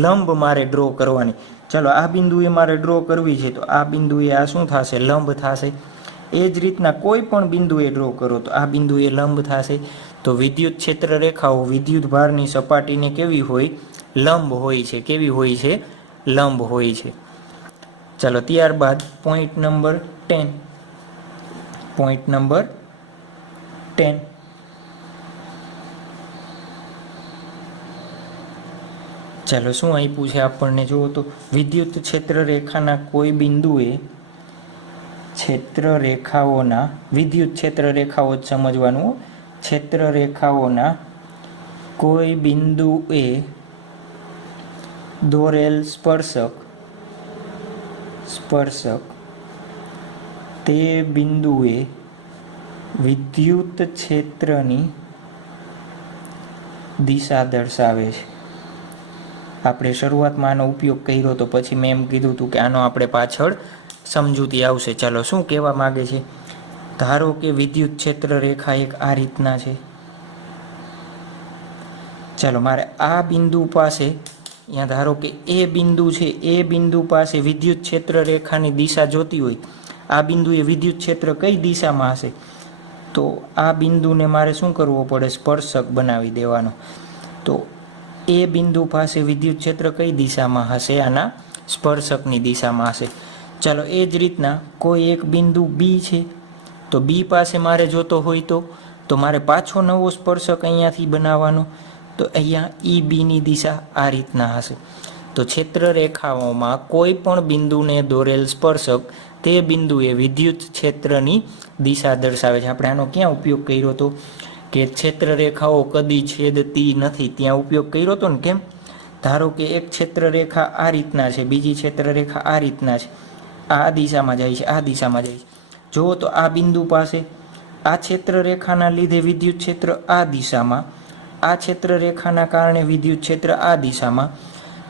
લંબ મારે ડ્રો કરવાની. ચલો આ બિંદુએ મારે ડ્રો કરવી છે તો આ બિંદુએ આ શું થશે? લંબ થશે. એ જ રીતના કોઈ પણ બિંદુએ ડ્રો કરો તો આ બિંદુએ લંબ થશે. તો વિદ્યુત ક્ષેત્ર રેખાઓ વિદ્યુત ભારની સપાટીને કેવી હોય? લંબ હોય છે. કેવી હોય છે? લંબ હોય છે. ચલો ત્યારબાદ પોઈન્ટ નંબર 10. Point number 10. ચાલો શું આપ્યું છે આપણને? જુઓ તો વિદ્યુત ક્ષેત્ર રેખાના કોઈ બિંદુએ વિદ્યુત ક્ષેત્ર રેખાઓ જ સમજવાનું. ક્ષેત્ર રેખાઓના કોઈ બિંદુએ દોરેલ સ્પર્શક તે બિંદુએ વિદ્યુત ક્ષેત્રની દિશા દર્શાવે છે. આપણે શરૂઆતમાં આનો ઉપયોગ કર્યો તો પછી મેં એમ કીધું હતું કે આનો આપણે પાછળ સમજૂતી આવશે. ચાલો શું કહેવા માગે છે? ધારો કે વિદ્યુત ક્ષેત્ર રેખા એક આ રીતના છે. ચાલો મારે આ બિંદુ પાસે, અહીંયા ધારો કે એ બિંદુ છે, એ બિંદુ પાસે વિદ્યુત ક્ષેત્ર રેખાની દિશા જોતી હોય. આ બિંદુએ વિદ્યુત ક્ષેત્ર કઈ દિશામાં હશે? તો આ બિંદુને મારે શું કરવો પડે? સ્પર્શક બનાવી દેવાનો. તો એ બિંદુ પાસે વિદ્યુત ક્ષેત્ર કઈ દિશામાં હશે? આના સ્પર્શકની દિશામાં હશે. ચાલો એ જ રીતના કોઈ એક બિંદુ બી છે તો બી પાસે મારે જોતો હોય તો મારે પાછો નવો સ્પર્શક અહીંયાથી બનાવવાનો. તો અહીંયા ઈ બીની દિશા આ રીતના હશે. તો ક્ષેત્ર રેખાઓમાં કોઈ પણ બિંદુને દોરેલ સ્પર્શક તે બિંદુએ વિદ્યુત ક્ષેત્રની દિશા દર્શાવે છે. આપણે આનો ક્યાં ઉપયોગ કર્યો હતો? કે ક્ષેત્ર રેખાઓ કદી છેદતી નથી ત્યાં ઉપયોગ કર્યો હતો ને. કેમ? ધારો કે એક ક્ષેત્ર રેખા આ રીતના છે, બીજી ક્ષેત્ર રેખા આ રીતના છે, આ દિશામાં જાય છે, આ દિશામાં જાય છે. જુઓ તો આ બિંદુ પાસે આ ક્ષેત્ર રેખાના લીધે વિદ્યુત ક્ષેત્ર આ દિશામાં, આ ક્ષેત્ર રેખાના કારણે વિદ્યુત ક્ષેત્ર આ દિશામાં.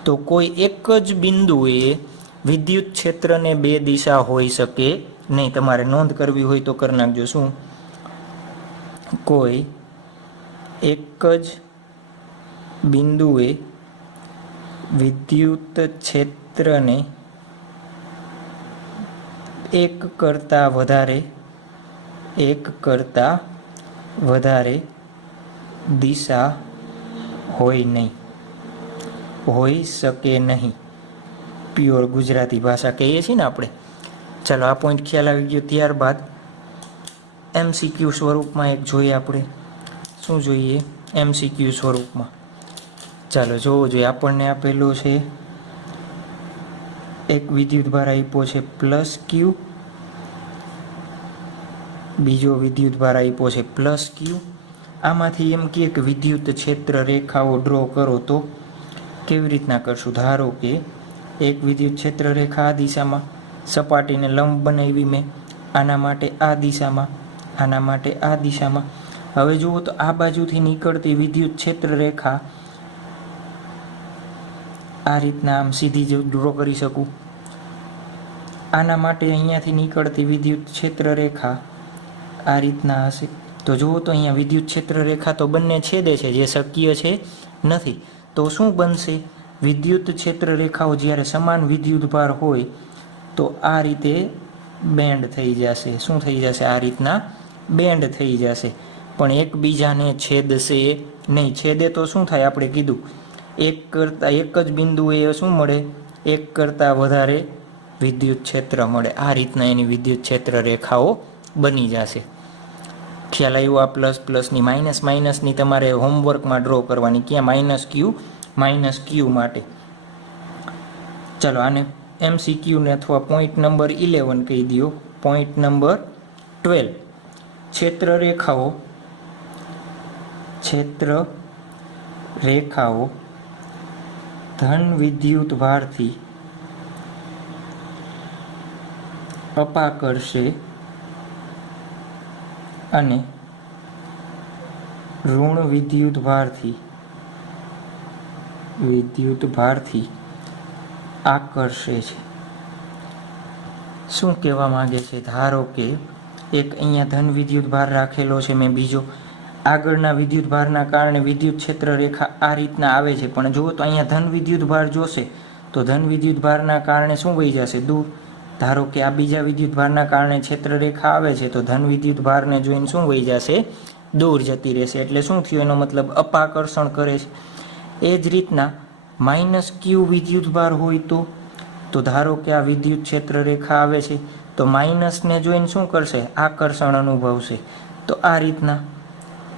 તો કોઈ એક જ બિંદુએ વિદ્યુત ક્ષેત્રને બે દિશા હોઈ શકે નહીં. તમારે નોંધ કરવી હોય તો કરી નાખજો. શું? કોઈ એક જ બિંદુએ વિદ્યુત ક્ષેત્રને એક કરતાં વધારે દિશા હોઈ શકે નહીં. પ્યોર ગુજરાતી ભાષા કહીએ છીએ ને આપણે. ચાલો આ પોઈન્ટ ખ્યાલ આવી ગયો. ત્યારબાદ એમસીક્યુ સ્વરૂપમાં એક જોઈએ આપણે. શું જોઈએ? એમસીક્યુ સ્વરૂપમાં. ચાલો જોવો જોઈએ. આપણને આપેલો છે એક વિદ્યુત ભાર આપ્યો છે +Q, બીજો વિદ્યુત ભાર આપ્યો છે +Q. આમાંથી એમ કહે કે વિદ્યુત ક્ષેત્ર રેખાઓ ડ્રો કરો. તો કેવી રીતના કરશું? ધારો કે એક વિદ્યુત ક્ષેત્ર રેખા આ દિશામાં, સપાટીને લંબ બનાવી મેં, આના માટે આ દિશામાં, આના માટે આ દિશામાં. હવે જુઓ તો આ બાજુથી નીકળતી વિદ્યુત ક્ષેત્ર રેખા આ રીતના આમ સીધી જ ડ્રો કરી શકું. આના માટે અહીંયાથી નીકળતી વિદ્યુત ક્ષેત્ર રેખા આ રીતના હશે. તો જુઓ તો અહીંયા વિદ્યુત ક્ષેત્ર રેખા તો બંને છેદે છે, જે શક્ય છે નથી. તો શું બનશે? વિદ્યુત ક્ષેત્ર રેખાઓ જ્યારે સમાન વિદ્યુત ભાર હોય તો આ રીતે બેન્ડ થઈ જશે. શું થઈ જશે? આ રીતના બેન્ડ થઈ જશે, પણ એકબીજાને છેદશે નહીં. છેદે તો શું થાય? આપણે કીધું એક જ બિંદુએ શું મળે? એક કરતાં વધારે વિદ્યુત ક્ષેત્ર મળે. આ રીતના એની વિદ્યુત ક્ષેત્ર રેખાઓ બની જશે. ખ્યાલ આવ્યો? આ પ્લસ પ્લસની માઇનસ માઇનસની તમારે હોમવર્કમાં ડ્રો કરવાની. ક્યાં? માઇનસ ક્યુ માટે. ચાલો આને MCQ ને અથવા પોઈન્ટ નંબર 11 કહી દો. પોઈન્ટ નંબર 12, ક્ષેત્ર રેખાઓ ધન વિદ્યુત ભારથી અપાકર્ષે અને ઋણ વિદ્યુત ભારથી આકર્ષે છે. શું કહેવા માંગે છે? ધારો કે એક અહીંયા ધન વિદ્યુત ભાર રાખેલો છે મેં, બીજો આગળના વિદ્યુત ભારના કારણે વિદ્યુત ક્ષેત્ર રેખા આ રીતના આવે છે, પણ જુઓ તો અહીંયા ધન વિદ્યુત ભાર જોશે તો ધન વિદ્યુત ભારના કારણે શું વહી જશે? દૂર. ધારો કે આ બીજા વિદ્યુત ભારના કારણે ક્ષેત્ર રેખા આવે છે તો ધન વિદ્યુત ભારને જોઈને શું વહી જશે? દૂર જતી રહેશે. એટલે શું થયું? એનો મતલબ અપાકર્ષણ કરે છે. એ જ રીતના -Q વિદ્યુત ભાર હોય તો ધારો કે આ વિદ્યુત ક્ષેત્ર રેખા આવે છે તો માઇનસને જોઈને શું કરશે? આકર્ષણ અનુભવશે. તો આ રીતના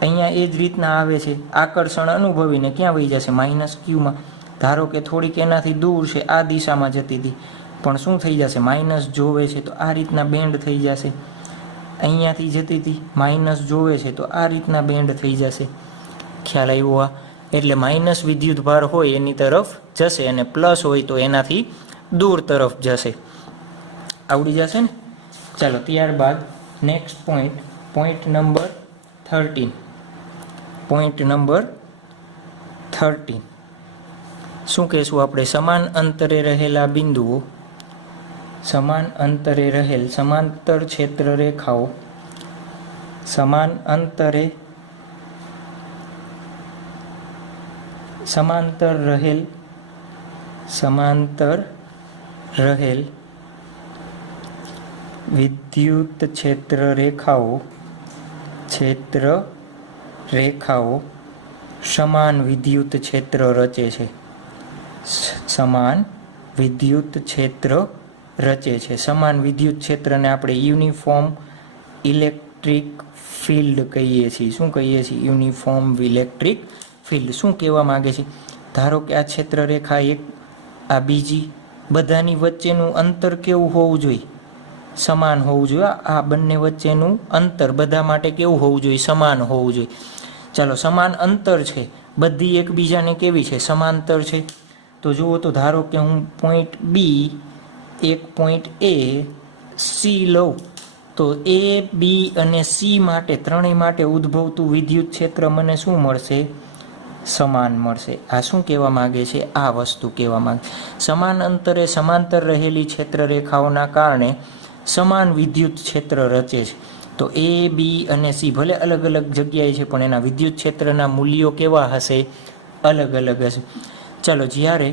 અહીંયા એ જ રીતના આવે છે, આકર્ષણ અનુભવીને ક્યાં વહી જશે? -Qમાં. ધારો કે થોડીક એનાથી દૂર છે, આ દિશામાં જતી હતી, પણ શું થઈ જશે? માઇનસ જોવે છે તો આ રીતના બેન્ડ થઈ જશે. અહીંયાથી જતી હતી, માઇનસ જોવે છે તો આ રીતના બેન્ડ થઈ જશે. ખ્યાલ આવ્યો? આ એટલે માઇનસ વિદ્યુત ભાર હોય એની તરફ જશે અને પ્લસ હોય તો એનાથી દૂર તરફ જશે. આવડી જશે ને? ચાલો ત્યારબાદ next point number 13. Point number 13 શું કહેશું આપણે? સમાન અંતરે રહેલા બિંદુઓ, સમાન અંતરે રહેલ સમાંતર ક્ષેત્ર રેખાઓ, સમાંતર રહેલ વિદ્યુત ક્ષેત્ર રેખાઓ સમાન વિદ્યુત ક્ષેત્ર રચે છે. સમાન વિદ્યુત ક્ષેત્ર રચે છે. સમાન વિદ્યુત ક્ષેત્રને આપણે યુનિફોર્મ ઇલેક્ટ્રિક ફિલ્ડ કહીએ છીએ. શું કહીએ છીએ? Uniform electric field. શું કહેવા માંગે છે? ધારો કે આ ક્ષેત્ર રેખા એક, આ બીજી, બધાની વચ્ચેનું અંતર કેવું હોવું જોઈએ? સમાન હોવું જોઈએ. આ બંને વચ્ચેનું અંતર બધા માટે કેવું હોવું જોઈએ? સમાન હોવું જોઈએ. ચાલો, સમાન અંતર છે, બધી એકબીજાને કેવી છે? સમાંતર છે. તો જુઓ તો ધારો કે હું પોઈન્ટ બી, એક પોઈન્ટ એ, સી લઉં તો એ, બી અને સી માટે ત્રણેય માટે ઉદ્ભવતું વિદ્યુત ક્ષેત્ર મને શું મળશે? સમાન મળશે. આ શું કહેવા માંગે છે? આ વસ્તુ કહેવા માંગે. સમાન અંતરે સમાંતર રહેલી ક્ષેત્ર રેખાઓના કારણે સમાન વિદ્યુત ક્ષેત્ર રચે છે. તો એ, બી અને સી ભલે અલગ અલગ જગ્યાએ છે પણ એના વિદ્યુત ક્ષેત્રના મૂલ્યો કેવા હશે? અલગ અલગ હશે. ચાલો, જ્યારે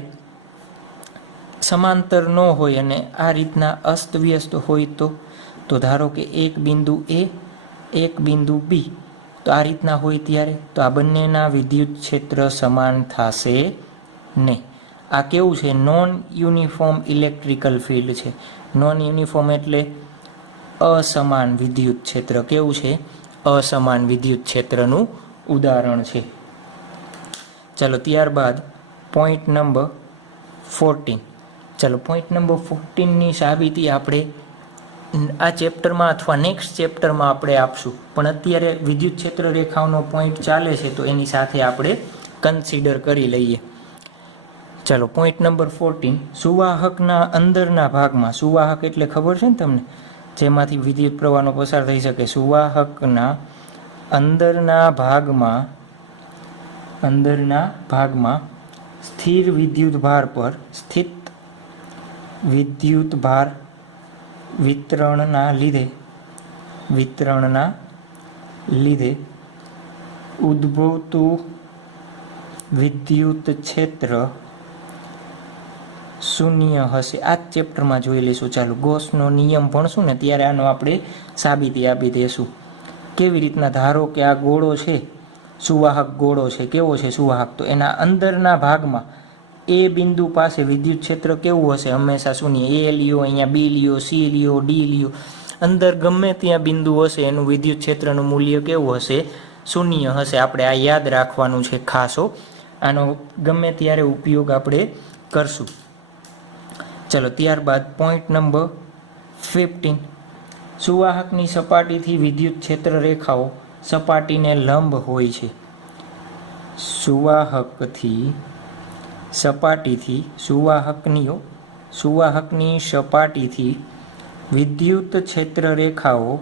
સમાંતર ન હોય અને આ રીતના અસ્તવ્યસ્ત હોય તો ધારો કે એક બિંદુ એ, એક બિંદુ બી, તો આ રીતના હોય ત્યારે તો આ બંનેના વિદ્યુત ક્ષેત્ર સમાન થશે નહીં. આ કેવું છે? નોન યુનિફોર્મ ઇલેક્ટ્રિકલ ફિલ્ડ છે. નોન યુનિફોર્મ એટલે અસમાન વિદ્યુત ક્ષેત્ર. કેવું છે? અસમાન વિદ્યુત ક્ષેત્રનું ઉદાહરણ છે. ચાલો ત્યારબાદ પોઈન્ટ નંબર 14. ચાલો, પોઈન્ટ નંબર 14ની સાબિતી આપણે આ ચેપ્ટરમાં અથવા નેક્સ્ટ ચેપ્ટરમાં આપણે આપશું, પણ અત્યારે વિદ્યુત ક્ષેત્ર રેખાઓનો પોઈન્ટ ચાલે છે તો એની સાથે આપણે કન્સિડર કરી લઈએ. ચાલો, પોઈન્ટ નંબર 14. સુવાહકના અંદરના ભાગમાં, સુવાહક એટલે ખબર છે ને તમને? જેમાંથી વિદ્યુત પ્રવાહનો પસાર થઈ શકે. સુવાહકના અંદરના ભાગમાં સ્થિર વિદ્યુત ભાર પર સ્થિત વિદ્યુત ભાર વિતરણના લીધે વિદ્યુત ક્ષેત્ર શૂન્ય હશે. આ જ ચેપ્ટરમાં જોઈ લઈશું. ચાલો ગોસનો નિયમ ભણશું ને ત્યારે આનો આપણે સાબિતી આપી દઈશું. કેવી રીતના? ધારો કે આ ગોળો છે, સુવાહક ગોળો છે. કેવો છે? સુવાહક. તો એના અંદરના ભાગમાં એ બિંદુ પાસે વિદ્યુત ક્ષેત્ર કેવું હશે? હંમેશા શૂન્ય. એ લ્યો, અહીંયા બી લ્યો, સી લ્યો, ડી લ્યો, અંદર ગમે ત્યાં બિંદુ હશે એનું વિદ્યુત ક્ષેત્રનું મૂલ્ય કેવું હશે? શૂન્ય હશે. આપણે આ યાદ રાખવાનું છે ખાસો. આનો ગમે ત્યારે ઉપયોગ આપણે કરશું. ચલો ત્યારબાદ પોઈન્ટ નંબર 15. સુવાહકની સપાટીથી વિદ્યુત ક્ષેત્ર રેખાઓ સપાટીને લંબ હોય છે. સુવાહકની સપાટીથી વિદ્યુત ક્ષેત્ર રેખાઓ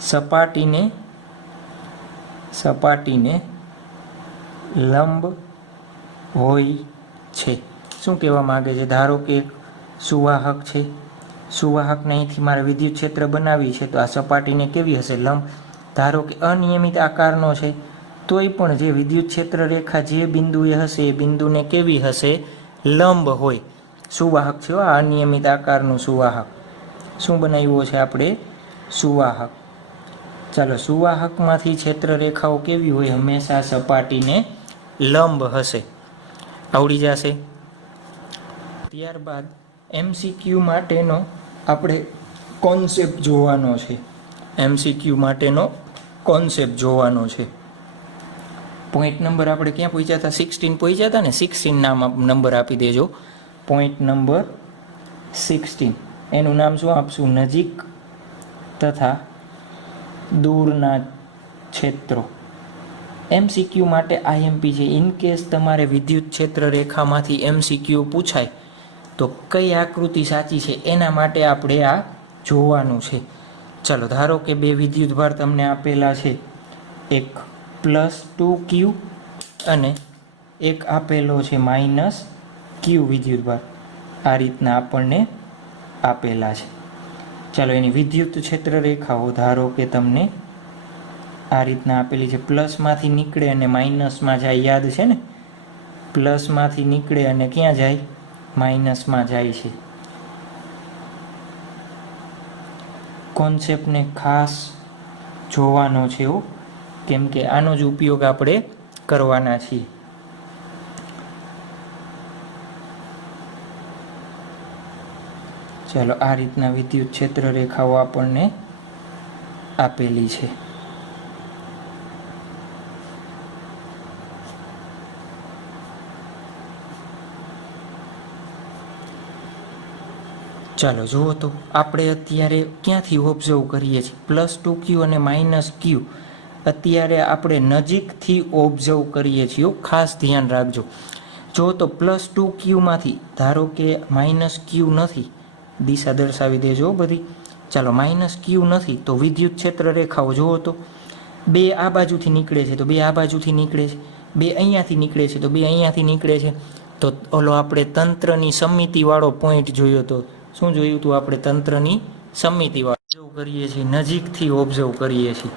સપાટીને લંબ હોય છે. શું કહેવા માંગે છે? ધારો કે એક સુવાહક છે, સુવાહકને અહીંથી મારે વિદ્યુત ક્ષેત્ર બનાવી છે, તો આ સપાટીને કેવી હશે? લંબ. ધારો કે અનિયમિત આકારનો છે, તોય પણ જે વિદ્યુત ક્ષેત્ર રેખા જે બિંદુએ હશે એ બિંદુને કેવી હશે? લંબ હોય. સુવાહક છે આ અનિયમિત આકારનું સુવાહક. શું બનાવ્યો છે આપણે? સુવાહક. ચાલો સુવાહકમાંથી ક્ષેત્ર રેખાઓ કેવી હોય? હંમેશા સપાટીને લંબ હશે. આવડી જશે. ત્યારબાદ MCQ માટેનો આપણે કોન્સેપ્ટ જોવાનો છે. MCQ માટેનો કોન્સેપ્ટ જોવાનો છે. પોઈન્ટ નંબર આપણે ક્યાં પહોંચ્યા હતા? 16 પહોંચ્યા હતા ને? 16 નામ નંબર આપી દેજો. Point number 16. એનું નામ શું આપશું? નજીક તથા દૂરના ક્ષેત્રો. MCQ માટે IMP છે. ઇન કેસ તમારે વિદ્યુત ક્ષેત્ર રેખામાંથી MCQ પૂછાય તો કઈ આકૃતિ સાચી છે એના માટે આપણે આ જોવાનું છે. ચલો ધારો કે બે વિદ્યુતભાર તમને આપેલા છે, એક +2Q અને એક આપેલો છે -Q વિદ્યુતભાર. આ રીતના આપણને આપેલા છે. ચાલો એની વિદ્યુત ક્ષેત્ર રેખાઓ ધારો કે તમને આ રીતના આપેલી છે. પ્લસમાંથી નીકળે અને માઇનસમાં જાય. યાદ છે ને? પ્લસમાંથી નીકળે અને ક્યાં જાય? માઇનસમાં જાય છે. કોન્સેપ્ટને ખાસ જોવાનો છે એવું, કેમ કે આનો જ ઉપયોગ આપણે કરવાના છીએ. ચાલો આ રીતના વિદ્યુત ક્ષેત્ર રેખાઓ આપણને આપેલી છે. ચાલો જુઓ તો આપણે અત્યારે ક્યાંથી ઓબ્ઝર્વ કરીએ છીએ? +2Q અને -Q અત્યારે આપણે નજીકથી ઓબ્ઝર્વ કરીએ છીએ. ખાસ ધ્યાન રાખજો. જો તો +2Qમાંથી ધારો કે -Q નથી, દિશા દર્શાવી દેજો બધી. ચાલો -Q નથી તો વિદ્યુત ક્ષેત્ર રેખાઓ જુઓ તો બે આ બાજુથી નીકળે છે, તો બે આ બાજુથી નીકળે છે, બે અહીંયાથી નીકળે છે, તો બે અહીંયાથી નીકળે છે. તો ઓલો આપણે તંત્રની સમિતિવાળો પોઈન્ટ જોયો તો શું જોયું હતું આપણે? તંત્રની સમિતિવાળો ઓબ્ઝર્વ કરીએ છીએ, નજીકથી ઓબ્ઝર્વ કરીએ છીએ.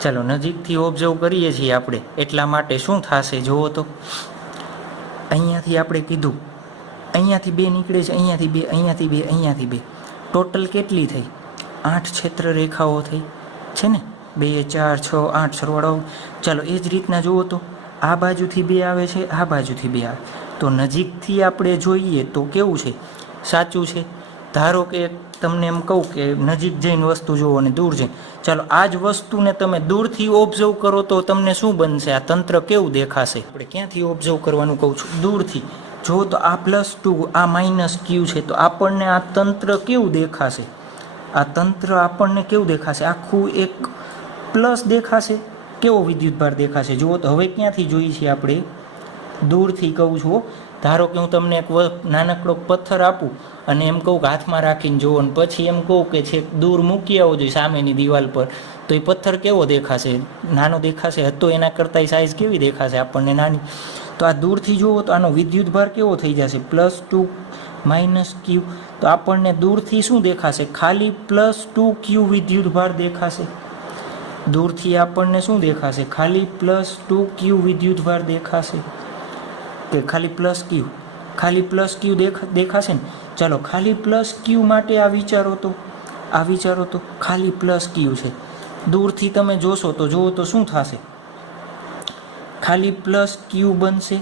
ચાલો નજીકથી ઓબ્ઝર્વ કરીએ છીએ આપણે, એટલા માટે શું થશે જુઓ તો અહીંયાથી આપણે કીધું અહીંયાથી બે નીકળે છે, અહીંયાથી બે, અહીંયાથી બે, અહીંયાથી બે, ટોટલ કેટલી થઈ? 8 ક્ષેત્ર રેખાઓ થઈ છે ને? 2 4 6 8 સરવાળો. ચાલો એ જ રીતના જુઓ તો આ બાજુથી બે આવે છે, આ બાજુથી બે આવે. તો નજીકથી આપણે જોઈએ તો કેવું છે? સાચું છે. ધારો કે તમને એમ કહું કે નજીક જઈને વસ્તુ જુઓ અને દૂર જઈને, ચાલો આ જ વસ્તુને તમે દૂરથી ઓબ્ઝર્વ કરો તો તમને શું બનશે? આ તંત્ર કેવું દેખાશે? આપણે ક્યાંથી ઓબ્ઝર્વ કરવાનું કહું છું? દૂરથી. જો તો આ +2 આ -Q છે, તો આપણને આ તંત્ર કેવું દેખાશે? આ તંત્ર આપણને કેવું દેખાશે? આખું એક પ્લસ દેખાશે. કેવો વિદ્યુતભાર દેખાશે? જુઓ તો હવે ક્યાંથી જોઈએ છીએ આપણે? દૂરથી કહું છું. ધારો કે હું તમને એક નાનકડો પથ્થર આપું અને એમ કહું કે હાથમાં રાખીને જુઓ, અને પછી એમ કહું કે છેક દૂર મૂકી આવો જોઈએ સામેની દિવાલ પર, તો એ પથ્થર કેવો દેખાશે? નાનો દેખાશે. હતો એના કરતાં સાઇઝ કેવી દેખાશે આપણને? નાની. તો આ દૂરથી જુઓ તો આનો વિદ્યુતભાર કેવો થઈ જશે? +2 -Q. તો આપણને દૂરથી શું દેખાશે? ખાલી +2Q વિદ્યુતભાર દેખાશે. दूरथी आपणने शुं देखाशे? खाली +2q विद्युतभार देखाशे के खाली +q? खाली +q देखाशे ने। चलो खाली +q माटे आ विचारो तो खाली +q छे। दूरथी तमे जोशो तो जुओ तो शुं थशे? खाली +q बनशे।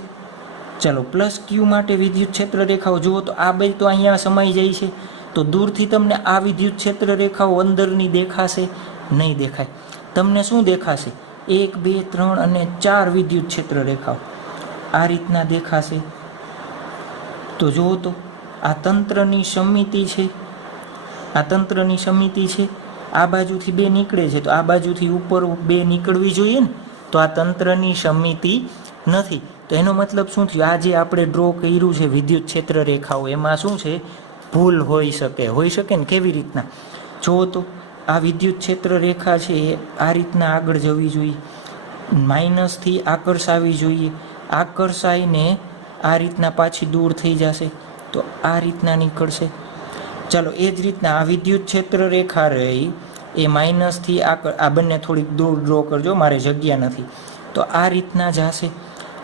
चलो +q माटे विद्युत क्षेत्र रेखाओ जुओ तो आ बे तो अहींया समाई जाय छे, तो दूरथी तमने आ विद्युत क्षेत्र रेखाओ अंदरनी देखाशे नहीं देखाय। तमने शुं देखाशे? 1 2 3 અને 4 विद्युत क्षेत्र रेखाओ आ रीतना देखाशे। तो जुओ तो आ तंत्रनी समिति छे, आ तंत्रनी समिति छे। आ बाजुथी 2 નીકળે છે તો આ બાજુથી ઉપર 2 નીકળવી જોઈએ ને, તો આ તંત્રની સમિતિ નથી। તો એનો મતલબ શું થયો? આ જે આપણે ડ્રો કર્યું છે વિદ્યુત ક્ષેત્ર રેખાઓ, એમાં શું છે? ભૂલ હોઈ શકે ને। કેવી રીતના? જો તો આ વિદ્યુત ક્ષેત્ર રેખા છે એ આ રીતના આગળ જવી જોઈએ, માઇનસથી આકર્ષાવી જોઈએ, આકર્ષાઈને આ રીતના પાછી દૂર થઈ જશે, તો આ રીતના નીકળશે। ચાલો એ જ રીતના આ વિદ્યુત ક્ષેત્ર રેખા રહી એ માઇનસથી આ બંને થોડીક દૂર ડ્રો કરજો, મારે જગ્યા નથી, તો આ રીતના જશે।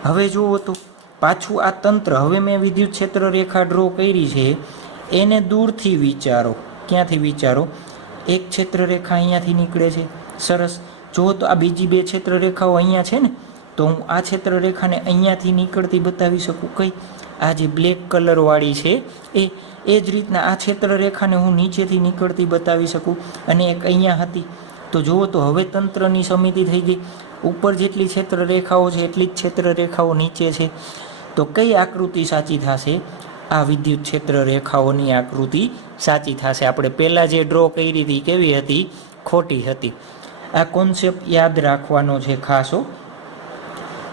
હવે જુઓ તો પાછું આ તંત્ર, હવે મેં વિદ્યુત ક્ષેત્ર રેખા ડ્રો કરી છે એને દૂરથી વિચારો। ક્યાંથી વિચારો? એક ક્ષેત્ર રેખા અહીંયાથી નીકળે છે, સરસ। જુઓ તો આ બીજી 2 ક્ષેત્ર રેખાઓ અહીંયા છે ને, તો હું આ ક્ષેત્ર રેખાને અહીંયાથી નીકળતી બતાવી શકું। કઈ? આ જે બ્લેક કલરવાળી છે એ જ રીતના આ ક્ષેત્ર રેખાને હું નીચેથી નીકળતી બતાવી શકું, અને એક અહીંયા હતી। તો જુઓ તો હવે તંત્રની સમિતિ થઈ ગઈ, ઉપર જેટલી ક્ષેત્ર રેખાઓ છે એટલી જ ક્ષેત્ર રેખાઓ નીચે છે। તો કઈ આકૃતિ સાચી થશે? આ વિદ્યુત ક્ષેત્ર રેખાઓની આકૃતિ સાચી થશે। આપણે પહેલાં જે ડ્રો કરી હતી કેવી હતી? ખોટી હતી। આ કોન્સેપ્ટ યાદ રાખવાનો છે ખાસો।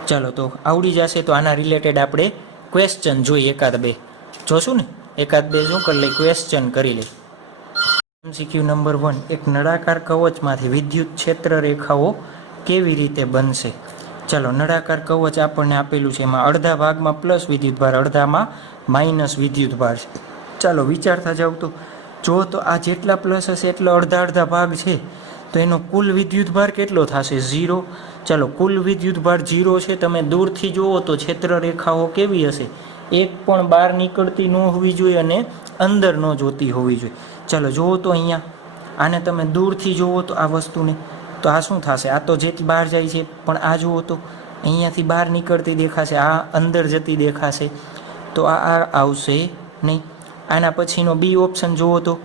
ચાલો તો આવડી જશે। તો આના રિલેટેડ આપણે ક્વેશ્ચન જોઈએ, એકાદ બે જોશું ને, એકાદ બે શું કરી લઈએ? ક્વેશ્ચન કરી લઈએ। એમસીક્યુ નંબર 1, એક નળાકાર કવચમાંથી વિદ્યુત ક્ષેત્ર રેખાઓ કેવી રીતે બનશે? ચાલો નળાકાર કવચ આપણને આપેલું છે, એમાં અડધા ભાગમાં પ્લસ વિદ્યુતભાર, અડધામાં માઇનસ વિદ્યુતભાર છે। ચાલો વિચારતા જાવ તો જો તો આ જેટલા પ્લસ હશે એટલો અડધા અડધા ભાગ છે, તો એનો કુલ વિદ્યુતભાર કેટલો થશે? 0। ચાલો કુલ વિદ્યુતભાર 0 છે। તમે દૂરથી જુઓ તો ક્ષેત્ર રેખાઓ કેવી હશે? એક પણ બહાર નીકળતી ન હોવી જોઈએ અને અંદર ન જોતી હોવી જોઈએ। ચાલો જુઓ તો અહીંયા આને તમે દૂરથી જુઓ તો આ વસ્તુને, તો આ શું થશે? આ તો જેટલી બહાર જાય છે, પણ આ જુઓ તો અહીંયાથી બહાર નીકળતી દેખાશે, આ અંદર જતી દેખાશે, તો આ આવશે નહીં। આના પછીનો બી ઓપ્શન જુઓ તો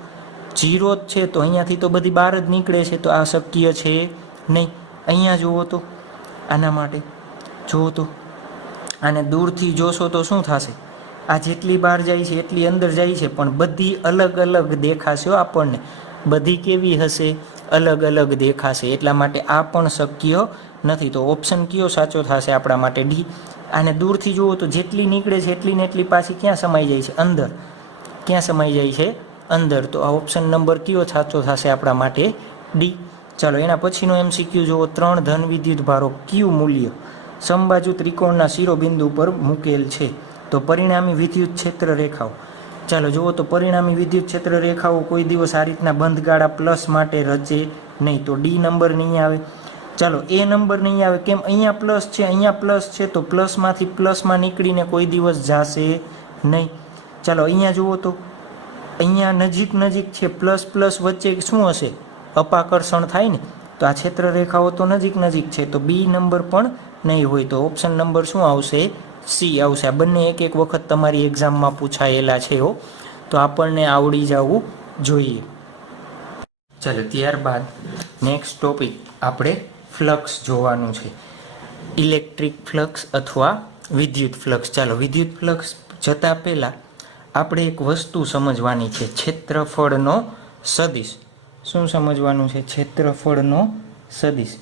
0 જ છે, તો અહીંયાથી તો બધી બહાર જ નીકળે છે, તો આ શક્ય છે નહીં। અહીંયા જુઓ તો આના માટે જુઓ તો આને દૂરથી જોશો તો શું થશે? આ જેટલી બહાર જાય છે એટલી અંદર જાય છે, પણ બધી અલગ અલગ દેખાશે આપણને। બધી કેવી હશે? અલગ અલગ દેખાશે। એટલા માટે આ પણ શક્ય નથી। તો ઓપ્શન કયો સાચો થશે આપણા માટે? ડી। આને દૂરથી જુઓ તો જેટલી નીકળે છે એટલી ને એટલી પાછી ક્યાં સમાઈ જાય છે? અંદર। ક્યાં સમાઈ જાય છે? અંદર। તો આ ઓપ્શન નંબર કયો સાચો થશે આપણા માટે? ડી। ચાલો એના પછીનો એમસીક્યુ જુઓ, 3 ધન વિદ્યુત ભારો ક્યુ મૂલ્ય સમબાજુ ત્રિકોણના શિરોબિંદુ પર મૂકેલ છે, તો પરિણામી વિદ્યુત ક્ષેત્ર રેખાઓ। ચાલો જુઓ તો પરિણામી વિદ્યુત ક્ષેત્ર રેખાઓ કોઈ દિવસ આ રીતના બંધગાળા પ્લસ માટે રચે નહીં, તો ડી નંબર નહીં આવે। ચાલો એ નંબર નહીં આવે, કેમ? અહીંયા પ્લસ છે, અહીંયા પ્લસ છે, તો પ્લસમાંથી પ્લસમાં નીકળીને કોઈ દિવસ જશે નહીં। ચાલો અહીંયા જુઓ તો અહીંયા નજીક નજીક છે, પ્લસ પ્લસ વચ્ચે શું હશે? અપાકર્ષણ થાય ને, તો આ ક્ષેત્ર રેખાઓ તો નજીક નજીક છે, તો બી નંબર પણ નહીં હોય। તો ઓપ્શન નંબર શું આવશે? સી આવશે। આ બંને એક એક વખત તમારી એક્ઝામમાં પૂછાયેલા છે, તો આપણને આવડી જવું જોઈએ। ચાલો ત્યારબાદ નેક્સ્ટ ટોપિક આપણે ફ્લક્સ જોવાનું છે, ઇલેક્ટ્રિક ફ્લક્સ અથવા વિદ્યુત ફ્લક્સ। ચાલો વિદ્યુત ફ્લક્સ જતાં પહેલાં આપણે એક વસ્તુ સમજવાની છે, ક્ષેત્રફળનો સદિશ। શું સમજવાનું છે? ક્ષેત્રફળનો સદિશ।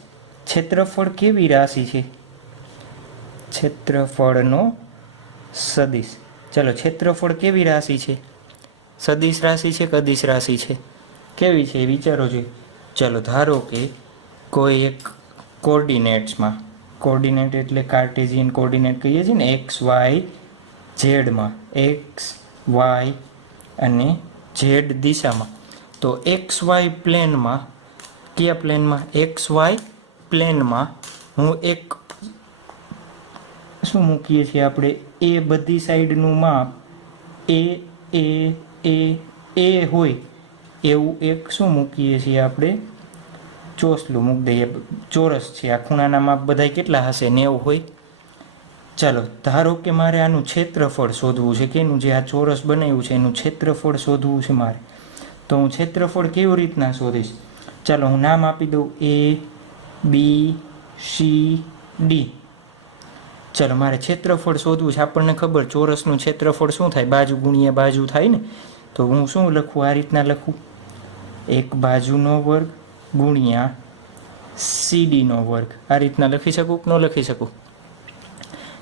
ક્ષેત્રફળ કેવી રાશિ છે? ક્ષેત્રફળનો સદિશ। ચલો ક્ષેત્રફળ કેવી રાશિ છે? સદિશ રાશિ છે કે અદિશ રાશિ છે? કેવી છે વિચારો જોઈએ। ચલો ધારો કે કોઈ એક કોર્ડિનેટ્સમાં, કોર્ડિનેટ એટલે કાર્ટેશિયન કોર્ડિનેટ કહીએ છીએ ને, એક્સ વાય ઝેડમાં, એક્સ વાય અને ઝેડ દિશામાં, તો એક્સ વાય પ્લેનમાં કયા પ્લેનમાં? એક્સ વાય પ્લેનમાં હું એક શું મૂકીએ છીએ આપણે? એ બધી સાઈડનું માપ એ એ એ એ હોય એવું એક શું મૂકીએ છીએ આપણે? ચોસલું મૂકી દઈએ. ચોરસ છે, આ ખૂણાના માપ બધા કેટલા હશે? 90 હોય. ચાલો ધારો કે મારે આનું ક્ષેત્રફળ શોધવું છે. કેનું? જે આ ચોરસ બનાવ્યું છે એનું ક્ષેત્રફળ શોધવું છે મારે. તો હું ક્ષેત્રફળ કેવી રીતના શોધીશ? ચાલો હું નામ આપી દઉં એ બી સી ડી. ચાલો મારે ક્ષેત્રફળ શોધવું છે. આપણને ખબર ચોરસનું ક્ષેત્રફળ શું થાય? બાજુ ગુણ્યા બાજુ થાય ને. તો હું શું લખું? આ રીતના લખું, એક બાજુનો વર્ગ ગુણ્યા સીડીનો વર્ગ. આ રીતના લખી શકું કે ન લખી શકું?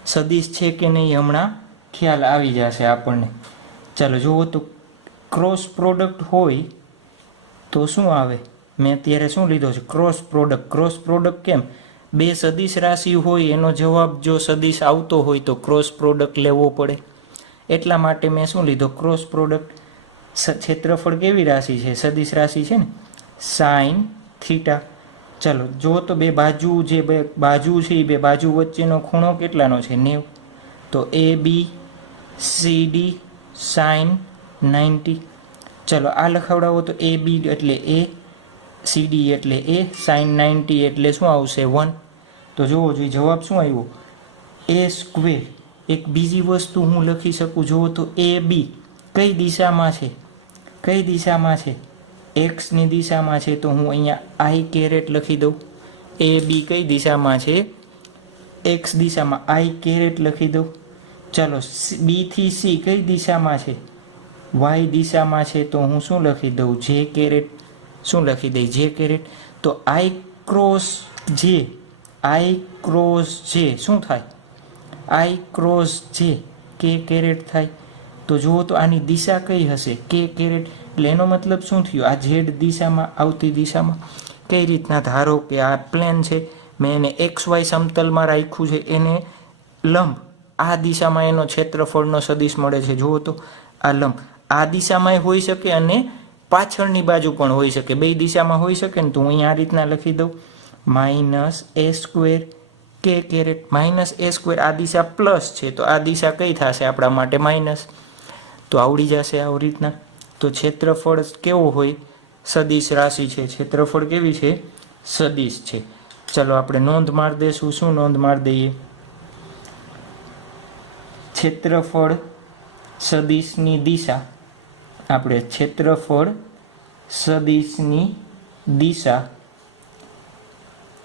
સદિશ છે કે નહીં હમણાં ખ્યાલ આવી જશે આપણને. ચાલો જુઓ તો ક્રોસ પ્રોડક્ટ હોય તો શું આવે? મેં અત્યારે શું લીધો છે? Cross product. ક્રોસ પ્રોડક્ટ કેમ? બે સદિશ રાશિ હોય એનો જવાબ જો સદિશ આવતો હોય તો ક્રોસ પ્રોડક્ટ લેવો પડે. એટલા માટે મેં શું લીધો? Cross product. ક્ષેત્રફળ કેવી રાશિ છે? સદિશ રાશિ છે ને, સાઇન થીટા. ચાલો જો તો બે બાજુ, જે બે બાજુ છે એ બે બાજુ વચ્ચેનો ખૂણો કેટલાનો છે? 90. તો એ બી સી ડી સાઇન 90. ચલો આ લખાવડાવો તો એ બી એટલે એ, સી ડી એટલે એ, સાઇન 90 એટલે શું આવશે? 1. તો જોવો જોઈએ જવાબ શું આવ્યો? એ સ્ક્વેર. એક બીજી વસ્તુ હું લખી શકું. જુઓ તો એ બી કઈ દિશામાં છે? કઈ દિશામાં છે? એક્સની દિશામાં છે. તો હું અહીંયા આઈ કેરેટ લખી દઉં. એ બી કઈ દિશામાં છે? એક્સ દિશામાં. આઈ કેરેટ લખી દઉં. ચાલો બી થી સી કઈ દિશામાં છે? વાય દિશામાં છે. તો હું શું લખી દઉં? જે કેરેટ. શું લખી દઈ? જે કેરેટ. તો આઈ ક્રોસ જે, આઈ ક્રોસ જે શું થાય? આઈ ક્રોસ જે કે કેરેટ થાય. તો જુઓ તો આની દિશા કઈ હશે? કે કેરેટ. એટલે એનો મતલબ શું થયું? આ ઝેડ દિશામાં આવતી દિશામાં. કઈ રીતના? ધારો કે આ પ્લેન છે, મેં એને એક્સ વાય સમતલમાં રાખ્યું છે, એને લંબ આ દિશામાં એનો ક્ષેત્રફળનો સદિશ મળે છે. જુઓ તો આ લંબ આ દિશામાં હોઈ શકે અને પાછળની બાજુ પણ હોઈ શકે. બે દિશામાં હોઈ શકે ને. તો હું અહીંયા આ રીતના લખી દઉં, માઇનસ એ સ્ક્વેર કે કેરેટ. માઇનસ એ સ્ક્વેર આ દિશા પ્લસ છે તો આ દિશા કઈ થશે આપણા માટે? માઇનસ. તો આવડી જશે આવી રીતના. તો ક્ષેત્રફળ કેવો હોય? સદિશ રાશિ છે. ક્ષેત્રફળ કેવી છે? સદિશ છે. ચલો આપણે નોંધ મારી દઈશું. શું નોંધ મારી દઈએ? ક્ષેત્રફળ સદિશની દિશા. આપણે ક્ષેત્રફળ સદિશની દિશા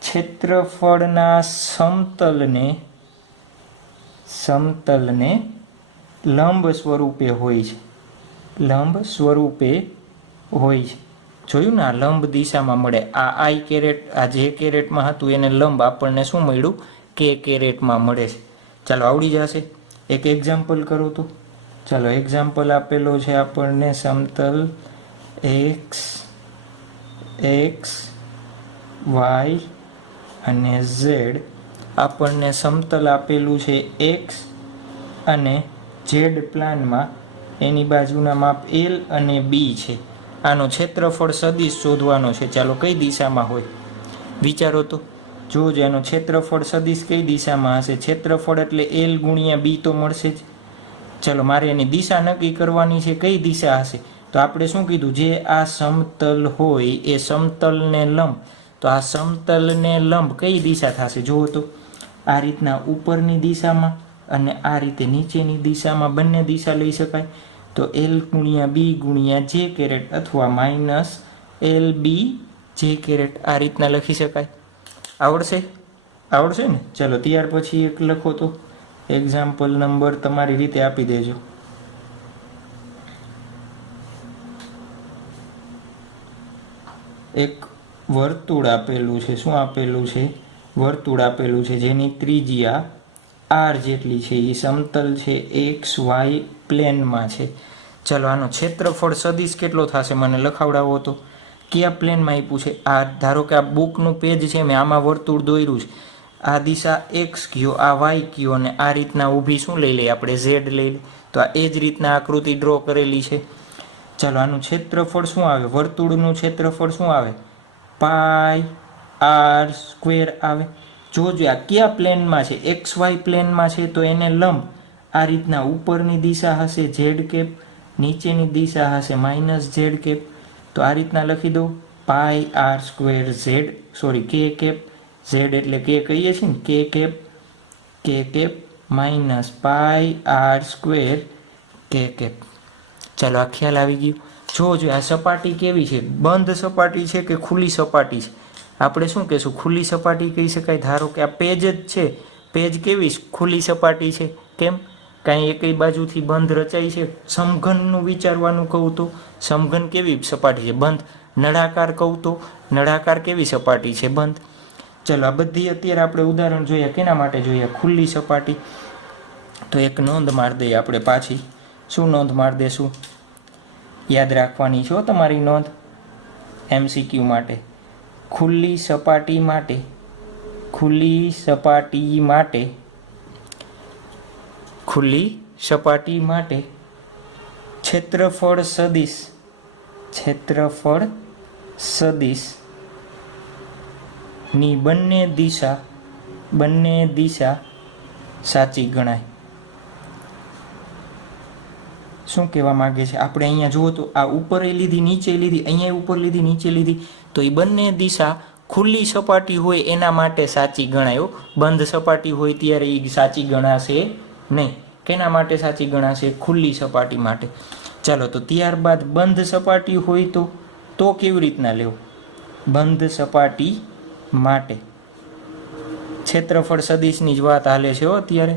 ક્ષેત્રફળના સમતલને લંબ સ્વરૂપે હોય છે. લંબ સ્વરૂપે હોય છે. જોયું ને? આ લંબ દિશામાં મળે. આ આઈ કેરેટ, આ જે કેરેટમાં હતું એને લંબ આપણને શું મળ્યું? કે કેરેટમાં મળે છે. ચાલો આવડી જશે. એક એક્ઝામ્પલ કરો તો. ચાલો એક્ઝામ્પલ આપેલો છે આપણને સમતલ એક્સ, એક્સ વાય અને ઝેડ. આપણને સમતલ આપેલું છે એક્સ અને ઝેડ પ્લાનમાં. એની બાજુના માપ એલ અને બી છે. આનો ક્ષેત્રફળ સદિશ શોધવાનો છે. ચાલો કઈ દિશામાં હોય વિચારો તો. જોજો એનો ક્ષેત્રફળ સદિશ કઈ દિશામાં હશે? ક્ષેત્રફળ એટલે એલ ગુણ્યા બી તો મળશે જ. ચલો મારે એની દિશા નક્કી કરવાની છે. કઈ દિશા હશે? તો આપણે શું કીધું? જે આ સમતલ હોય એ સમતલને લંબ. તો આ સમતલને લંબ કઈ દિશા થશે? જુઓ તો આ રીતના ઉપરની દિશામાં અને આ રીતે નીચેની દિશામાં બંને દિશા લઈ શકાય. તો એલ ગુણ્યા બી ગુણ્યા જે કેરેટ અથવા માઇનસ એલ બી જે કેરેટ આ રીતના લખી શકાય. આવડશે? આવડશે ને? ચલો ત્યાર પછી એક લખો તો. એક્ઝામ્પલ નંબર તમારી રીતે આપી દેજો. એક વર્તુળ આપેલું છે. શું આપેલું છે? વર્તુળ આપેલું છે જેની ત્રિજ્યા આર જેટલી છે. એ સમતલ છે એક્સ વાય પ્લેનમાં છે. ચલો આનો ક્ષેત્રફળ સદિશ કેટલો થશે? મને લખાવડાવો તો. કયા પ્લેનમાં આપ્યું છે? આ ધારો કે આ બુકનું પેજ છે, મેં આમાં વર્તુળ દોર્યું છે. આ દિશા એક્સ કયો, આ વાય કયો અને આ રીતના ઊભી શું લઈ લઈએ આપણે? ઝેડ લઈ લઈએ. તો આ એ જ રીતના આકૃતિ ડ્રો કરેલી છે. ચાલો આનું ક્ષેત્રફળ શું આવે? વર્તુળનું ક્ષેત્રફળ શું આવે? પાઈ આર સ્ક્વેર આવે। જોજો આ કયા પ્લેનમાં છે, એક્સ વાય પ્લેનમાં છે તો એને લંબ આ રીતના ઉપરની દિશા હશે ઝેડ કેપ, નીચેની દિશા હશે માઇનસ ઝેડ કેપ। તો આ રીતના લખી દો pi r square z sorry k cap, z એટલે કે કહીએ છીએ ને k cap minus pi r square k cap. ચાલો આ ખ્યાલ આવી ગયો। જોજો આ સપાટી કેવી છે, બંધ સપાટી છે કે ખુલ્લી સપાટી છે? આપણે શું કહેશું, ખુલ્લી સપાટી કહી શકાય। ધારો કે આ પેજ જ છે, પેજ કેવી ખુલ્લી સપાટી છે, કેમ? કાંઈ એકઈ બાજુથી બંધ રચાય છે? સમઘનનું વિચારવાનું કહું તો સમઘન કેવી સપાટી છે, બંધ। નળાકાર કહું તો નળાકાર કેવી સપાટી છે, બંધ। ચલો આ બધી અત્યારે આપણે ઉદાહરણ જોઈએ, કેના માટે જોઈએ, ખુલ્લી સપાટી। તો એક નોંધ મારી દઈએ આપણે પાછી। શું નોંધ મારી દેશું? યાદ રાખવાની છે તમારી નોંધ MCQ માટે। ખુલ્લી સપાટી માટે ક્ષેત્રફળ સદિશ ની બંને દિશા સાચી ગણાય। શું કહેવા માંગે છે? આપણે અહીંયા જુઓ તો આ ઉપર લીધી, નીચે લીધી, અહીંયા ઉપર લીધી, નીચે લીધી, તો એ બંને દિશા ખુલ્લી સપાટી હોય એના માટે સાચી ગણાય। બંધ સપાટી હોય ત્યારે એ સાચી ગણાશે નહીં। કેના માટે સાચી ગણાશે? ખુલ્લી સપાટી માટે। ચાલો તો ત્યારબાદ બંધ સપાટી હોય તો કેવી રીતના લેવું? બંધ સપાટી માટે ક્ષેત્રફળ સદિશની જ વાત હાલે છે અત્યારે।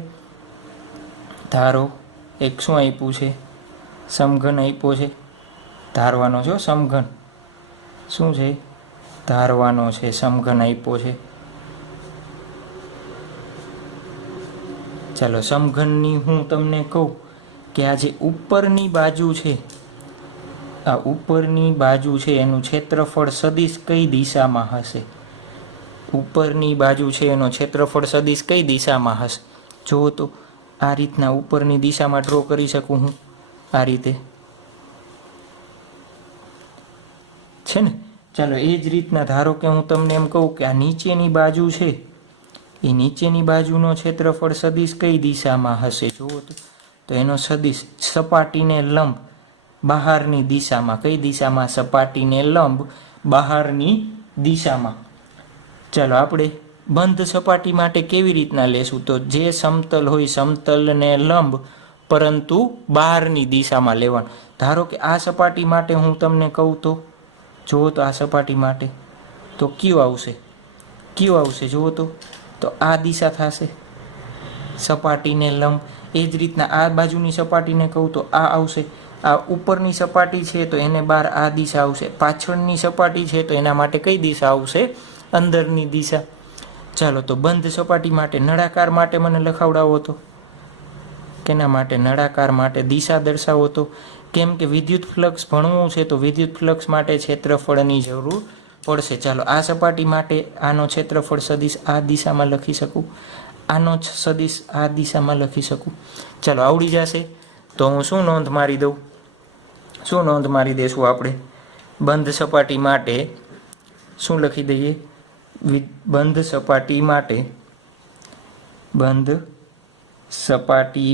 ધારો એક શું આપ્યું છે, સમઘન આપ્યો છે, ધારવાનો છે સમઘન, શું છે ધારવાનો છે, સમઘન આપ્યો છે। ચાલો સમઘનની હું તમને કહું કે આ જે ઉપરની બાજુ છે, આ ઉપરની બાજુ છે એનું ક્ષેત્રફળ સદિશ કઈ દિશામાં હશે? ઉપરની બાજુ છે એનો ક્ષેત્રફળ સદિશ કઈ દિશામાં હશે? જુઓ તો આ રીતના ઉપરની દિશામાં ડ્રો કરી શકું હું, આ રીતે છે ને। ચાલો એ જ રીતના ધારો કે હું તમને એમ કહું કે આ નીચેની બાજુ છે, એ નીચેની બાજુનો ક્ષેત્રફળ સદિશ કઈ દિશામાં હશે? જુઓ તો એનો સદિશ સપાટીને લંબ બહારની દિશામાં, કઈ દિશામાં? સપાટીને લંબ બહારની દિશામાં। ચાલો આપણે બંધ સપાટી માટે કેવી રીતના લેશું? તો જે સમતલ હોય સમતલને લંબ પરંતુ બહારની દિશામાં લેવાનું। ધારો કે આ સપાટી માટે હું તમને કહું તો જુઓ તો આ સપાટી માટે તો કયું આવશે? જુઓ તો આ દિશા થશે સપાટીને લંબ। એ જ રીતના આ બાજુની સપાટીને કહું તો આ આવશે। આ ઉપરની સપાટી છે તો એને બહાર આ દિશા આવશે, પાછળની સપાટી છે તો એના માટે કઈ દિશા આવશે? અંદરની દિશા। ચાલો તો બંધ સપાટી માટે નળાકાર માટે મને લખાવડાવો તો કેના માટે? નળાકાર માટે દિશા દર્શાવો તો। કેમ કે વિદ્યુત ફ્લક્સ ભણવું છે તો વિદ્યુત ફ્લક્સ માટે ક્ષેત્રફળની જરૂર પડશે। ચાલો આ સપાટી માટે આનો ક્ષેત્રફળ સદિશ આ દિશામાં લખી શકું, આનો સદિશ આ દિશામાં લખી શકું। ચાલો આવડી જશે। તો હું શું નોંધ મારી દઉં? શું નોંધ મારી દઈશું આપણે? બંધ સપાટી માટે શું લખી દઈએ? બંધ સપાટી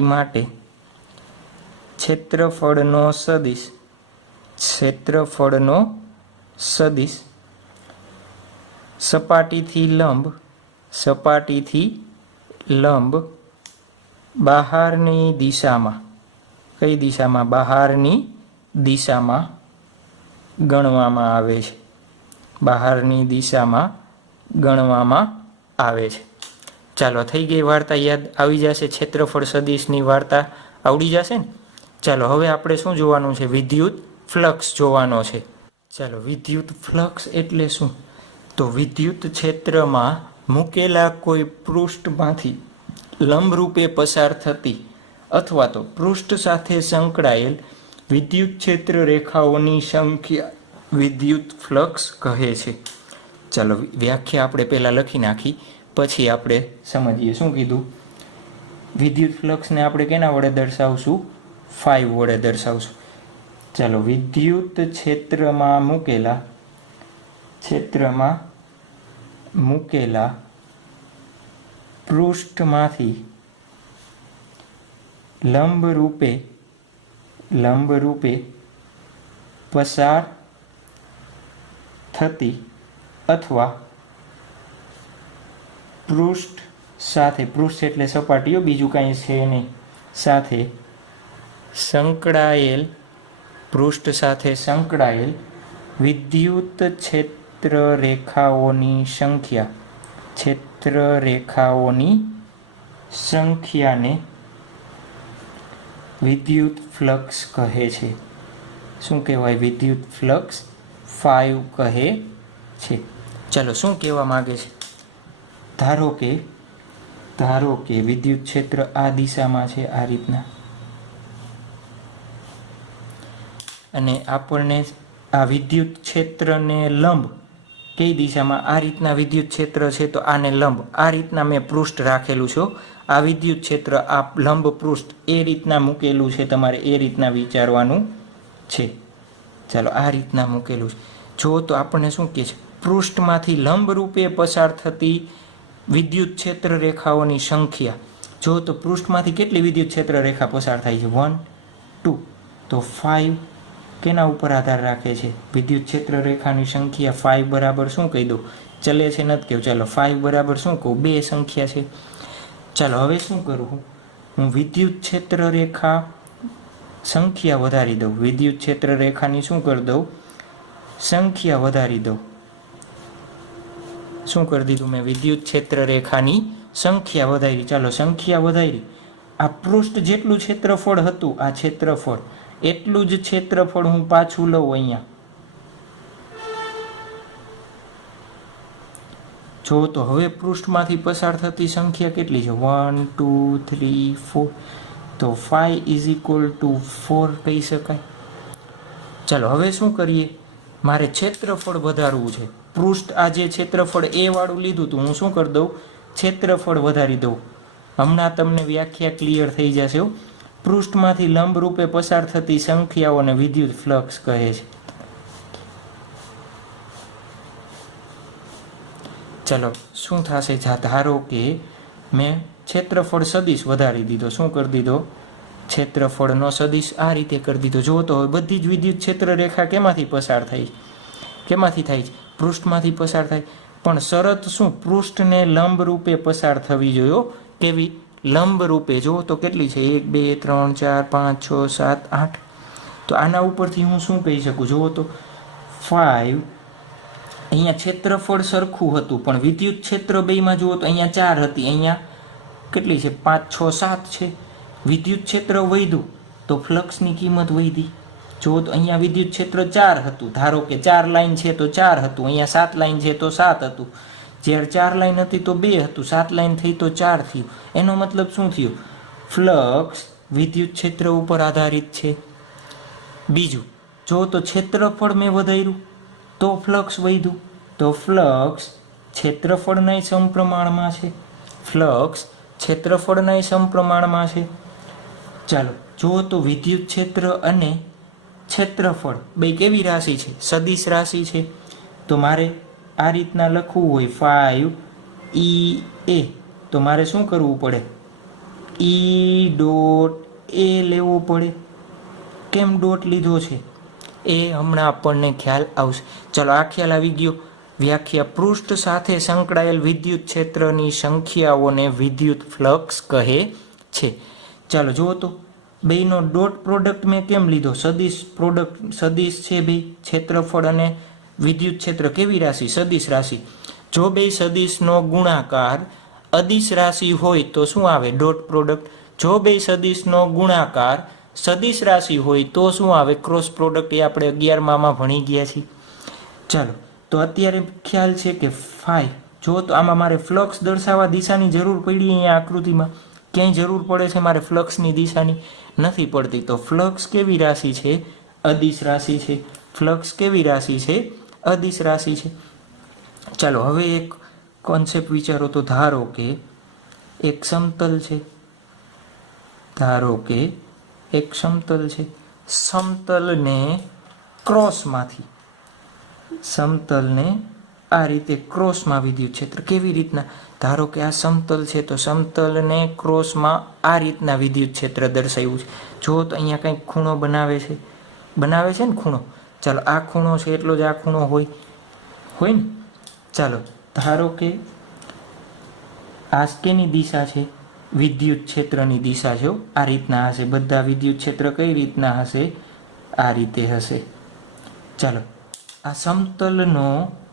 માટે ક્ષેત્રફળનો સદિશ સપાટીથી લંબ બહારની દિશામાં, કઈ દિશામાં? બહારની દિશામાં ગણવામાં આવે છે, બહારની દિશામાં ગણવામાં આવે છે। ચાલો થઈ ગઈ વાર્તા, યાદ આવી જશે, ક્ષેત્રફળ સદિશની વાર્તા આવડી જશે ને। ચાલો હવે આપણે શું જોવાનું છે? વિદ્યુત ફ્લક્સ જોવાનો છે। ચાલો વિદ્યુત ફ્લક્સ એટલે શું? તો વિદ્યુત ક્ષેત્રમાં મૂકેલા કોઈ પૃષ્ઠમાંથી લંબરૂપે પસાર થતી અથવા તો પૃષ્ઠ સાથે સંકળાયેલ વિદ્યુત ક્ષેત્ર રેખાઓની સંખ્યા વિદ્યુત ફ્લક્સ કહે છે। ચાલો વ્યાખ્યા આપણે પહેલાં લખી નાખી, પછી આપણે સમજીએ શું કીધું। વિદ્યુત ફ્લક્સને આપણે કેના વડે દર્શાવશું? ફાઈ વડે દર્શાવશું। ચાલો વિદ્યુત ક્ષેત્રમાં મૂકેલા ક્ષેત્રમાં મૂકેલા પૃષ્ઠમાંથી લંબરૂપે પસાર થતી અથવા પૃષ્ઠ સાથે, પૃષ્ઠ એટલે સપાટીઓ, બીજું કાંઈ છે નહીં, સાથે સંકળાયેલ, પૃષ્ઠ સાથે સંકળાયેલ વિદ્યુત ક્ષેત્ર રેખાઓની સંખ્યાને વિદ્યુત ફ્લક્સ કહે છે. શું કહેવાય? વિદ્યુત ફ્લક્સ 5 કહે છે. ચાલો, શું કહેવા માંગે છે? ધારો કે વિદ્યુત ક્ષેત્ર આ દિશામાં છે, આ રીતના, અને આપણને આ વિદ્યુત ક્ષેત્રને લંબ કઈ દિશામાં? આ રીતના વિદ્યુત ક્ષેત્ર છે તો આને લંબ આ રીતના મેં પૃષ્ઠ રાખેલું છે. આ વિદ્યુત ક્ષેત્ર આ લંબ પૃષ્ઠ એ રીતના મૂકેલું છે, તમારે એ રીતના વિચારવાનું છે. ચાલો, આ રીતના મૂકેલું છે. જો તો આપણને શું કહે છે? પૃષ્ઠમાંથી લંબ રૂપે પસાર થતી વિદ્યુત ક્ષેત્ર રેખાઓની સંખ્યા. જો તો પૃષ્ઠમાંથી કેટલી વિદ્યુત ક્ષેત્ર રેખા પસાર થાય છે? 1 2. તો 5 કેના ઉપર આધાર રાખે છે? વિદ્યુત ક્ષેત્ર રેખાની સંખ્યા 5 બરાબર શું કહી દઉં? ચલે છે નથી કેવું? ચાલો, 5 બરાબર શું કહું? 2 સંખ્યા છે. ચાલો, હવે શું કરું? હું વિદ્યુત ક્ષેત્ર રેખા સંખ્યા વધારી દઉં. વિદ્યુત ક્ષેત્ર રેખાની શું કરી દઉં? સંખ્યા વધારી દઉં. શું કરી દીધું મેં? વિદ્યુત ક્ષેત્ર રેખાની સંખ્યા વધારી. ચાલો, સંખ્યા વધારી. આ પૃષ્ઠ જેટલું ક્ષેત્રફળ હતું, આ ક્ષેત્રફળ એટલું જ ક્ષેત્રફળ હું પાછું લઉં અહીંયા. જો તો હવે પૃષ્ઠમાંથી પસાર થતી સંખ્યા કેટલી છે? 1 2 3 4. તો 5 = 4 કહી શકાય. ચાલો, હવે શું કરીએ? મારે ક્ષેત્રફળ વધારવું છે. પૃષ્ઠ આ જે ક્ષેત્રફળ એ વાળું લીધું હતું, હું શું કરી દઉં? ક્ષેત્રફળ વધારી દઉં. હમણાં તમને વ્યાખ્યા ક્લિયર થઈ જશે. પૃષ્ઠમાંથી લંબ રૂપે પસાર થતી સંખ્યાઓને વિદ્યુત ફ્લક્સ કહે છે. ચાલો, શું થશે? ધારો કે મેં ક્ષેત્રફળ સદિશ વધારી દીધો. શું કરી દીધો? ક્ષેત્રફળનો સદિશ આ રીતે કરી દીધો. જુઓ તો હવે બધી જ વિદ્યુત ક્ષેત્ર રેખા કેમાંથી પસાર થાય? કેમાંથી થાય છે? પૃષ્ઠમાંથી પસાર થાય. પણ શરત શું? પૃષ્ઠને લંબ રૂપે પસાર થવી જોઈએ. કેવી? લંબ રૂપે. જુઓ તો કેટલી છે? 1 2 3 4 5 6 7 8. તો આના ઉપરથી હું શું કહી શકું? જુઓ તો 5. અહીંયા ક્ષેત્રફળ સરખું હતું, પણ વિદ્યુત ક્ષેત્ર બેયમાં જુઓ તો અહીંયા 4 હતી, અહીંયા કેટલી છે? 5 6 7 છે. વિદ્યુત ક્ષેત્ર વધ્યું તો ફ્લક્સની કિંમત વધી. જુઓ તો અહીંયા વિદ્યુત ક્ષેત્ર 4 હતું. ધારો કે 4 લાઈન છે તો 4 હતું, અહીંયા 7 લાઈન છે તો 7 હતું. જ્યારે 4 લાઈન હતી તો 2 હતું, 7 લાઈન થઈ તો 4 થયું. એનો મતલબ શું થયું? ફ્લક્સ વિદ્યુત ક્ષેત્ર ઉપર આધારિત છે. બીજું, જો તો ક્ષેત્રફળ મેં વધાર્યું તો ફ્લક્સ વધ્યું. તો ફ્લક્સ ક્ષેત્રફળના સમપ્રમાણમાં છે. ફ્લક્સ ક્ષેત્રફળના સમપ્રમાણમાં છે. ચાલો, જો તો વિદ્યુત ક્ષેત્ર અને ક્ષેત્રફળ બે કેવી રાશિ છે? સદિશ રાશિ છે. તો મારે આ રીતના લખવું હોય 5 તો મારે શું કરવું પડે? E.A લેવો પડે. કેમ ડોટ લીધો છે એ હમણાં આપણને ખ્યાલ આવશે. ચલો, આ ખ્યાલ આવી ગયો. વ્યાખ્યા: પૃષ્ઠ સાથે સંકળાયેલ વિદ્યુત ક્ષેત્રની સંખ્યાઓને વિદ્યુત ફ્લક્સ કહે છે. ચાલો, જુઓ તો બેયનો ડોટ પ્રોડક્ટ મેં કેમ લીધો? સદિશ પ્રોડક્ટ, સદિશ છે બે, ક્ષેત્રફળ અને વિદ્યુત ક્ષેત્ર કેવી રાશિ? સદિશ રાશિ. જો બે સદિશનો ગુણાકાર અદિશ રાશિ હોય તો શું આવે? Dot product. જો બે સદિશનો ગુણાકાર સદિશ રાશિ હોય તો શું આવે? Cross product. એ આપણે 11માં ભણી ગયા છીએ. ચાલો, તો અત્યારે ખ્યાલ છે કે 5. જો તો આમાં મારે ફ્લક્સ દર્શાવવા દિશાની જરૂર પડી. અહીંયા આકૃતિમાં ક્યાંય જરૂર પડે છે મારે ફ્લક્સની દિશાની? નથી પડતી. તો ફ્લક્સ કેવી રાશિ છે? અદિશ રાશિ છે. ફ્લક્સ કેવી રાશિ છે? અદિશ રાશિ છે. ચાલો, હવે એક કોન્સેપ્ટ વિચારો તો ધારો કે એક સમતલ છે. ધારો કે એક સમતલ છે. સમતલને ક્રોસમાંથી સમતલને આ રીતે ક્રોસમાં વિદ્યુત ક્ષેત્ર કેવી રીતના, ધારો કે આ સમતલ છે તો સમતલને ક્રોસમાં આ રીતના વિદ્યુત ક્ષેત્ર દર્શાવ્યું છે. જો તો અહીંયા કંઈક ખૂણો બનાવે છે ને ખૂણો. ચાલો આ ખૂણો છે એટલો જ આ ખૂણો હોય ને. ચાલો ધારો કે આ કેની દિશા છે, વિદ્યુત ક્ષેત્રની દિશા છે. આ રીતના હશે બધા વિદ્યુત ક્ષેત્ર. કઈ રીતના હશે? આ રીતે હશે. ચાલો આ સમતલનો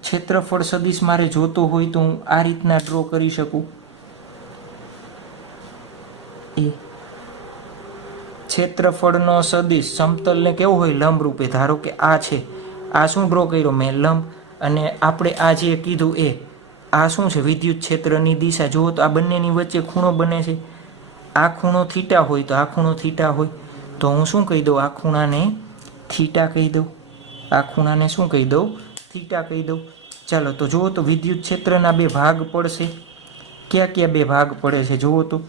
ક્ષેત્રફળ સદિશ મારે જોતો હોય તો હું આ રીતના ડ્રો કરી શકું. એ ક્ષેત્રફળનો સદિશ સમતલને કેવો હોય? લંબ રૂપે. ધારો કે આ છે, આ શું ડ્રો કર્યો મેં? લંબ. અને આપણે આ જે કીધું એ આ શું છે? વિદ્યુત ક્ષેત્રની દિશા. જુઓ તો આ બંનેની વચ્ચે ખૂણો બને છે. આ ખૂણો થીટા હોય તો આ ખૂણો થીટા હોય તો હું શું કહી દઉં? આ ખૂણાને થીટા કહી દઉં. આ ખૂણાને શું કહી દઉં? થીટા કહી દઉં. ચાલો તો જુઓ તો વિદ્યુત ક્ષેત્રના બે ભાગ પડશે. ક્યાં ક્યાં બે ભાગ પડે છે જુઓ તો?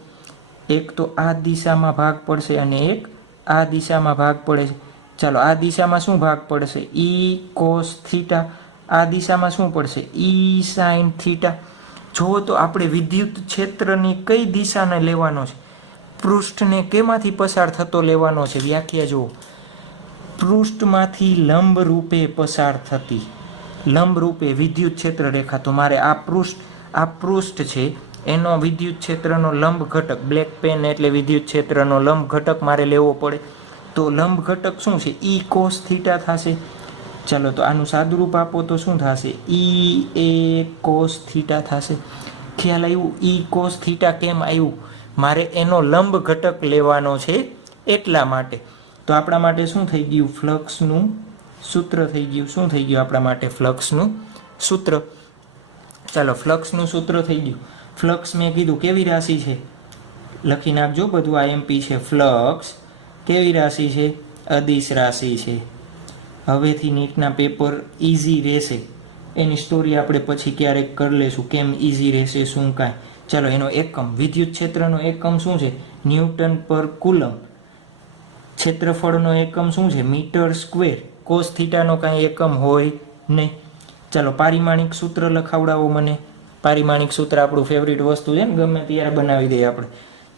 એક તો આ દિશામાં ભાગ પડશે અને એક આ દિશામાં ભાગ પડે છે. ચાલો આ દિશામાં શું ભાગ પડશે? ઈ કોસ થીટા. આ દિશામાં શું પડશે? ઈ સાઇન થીટા. જુઓ તો આપણે વિદ્યુત ક્ષેત્રની કઈ દિશાને લેવાનો છે? પૃષ્ઠને કેમાંથી પસાર થતો લેવાનો છે? વ્યાખ્યા જુઓ. પૃષ્ઠમાંથી લંબ રૂપે પસાર થતી, લંબ રૂપે વિદ્યુત ક્ષેત્ર રેખા. તો મારે આ પૃષ્ઠ છે એનો વિદ્યુત ક્ષેત્રનો લંબ ઘટક, બ્લેક પેન એટલે વિદ્યુત ક્ષેત્રનો લંબ ઘટક મારે લેવો પડે. તો લંબ ઘટક શું છે? ઈ કોસ થીટા થશે. ચાલો તો આનું સાદુરૂપ આપો તો શું થશે? ઈ એ કોસ થીટા થશે. ખ્યાલ આવ્યું? ઈ કોસ થીટા કેમ આવ્યું? મારે એનો લંબ ઘટક લેવાનો છે એટલા માટે. તો આપણા માટે શું થઈ ગયું? ફ્લક્સનું સૂત્ર થઈ ગયું. શું થઈ ગયું આપણા માટે? ફ્લક્સનું સૂત્ર. ચાલો ફ્લક્સનું સૂત્ર થઈ ગયું. ફ્લક્સ મેં કીધું કેવી રાશિ છે? લખી નાખજો બધું. આઈએમપી છે. ફ્લક્સ કેવી રાશિ છે? અદિશ રાશિ છે. હવેથી નીટના પેપર ઇઝી રહેશે. એની સ્ટોરી આપણે પછી ક્યારેક કરી લેશું, કેમ ઇઝી રહેશે શું કાંઈ. ચાલો એનો એકમ, વિદ્યુત ક્ષેત્રનો એકમ શું છે? ન્યૂટન પર કુલમ. ક્ષેત્રફળનો એકમ શું છે? Metre square. કોસ થીટાનો કાંઈ એકમ હોય નહીં. ચાલો પારિમાણિક સૂત્ર લખાવડાવો મને. પારિમાણિક સૂત્ર આપણું ફેવરિટ વસ્તુ છે ને, ગમે ત્યારે બનાવી દઈએ આપણે.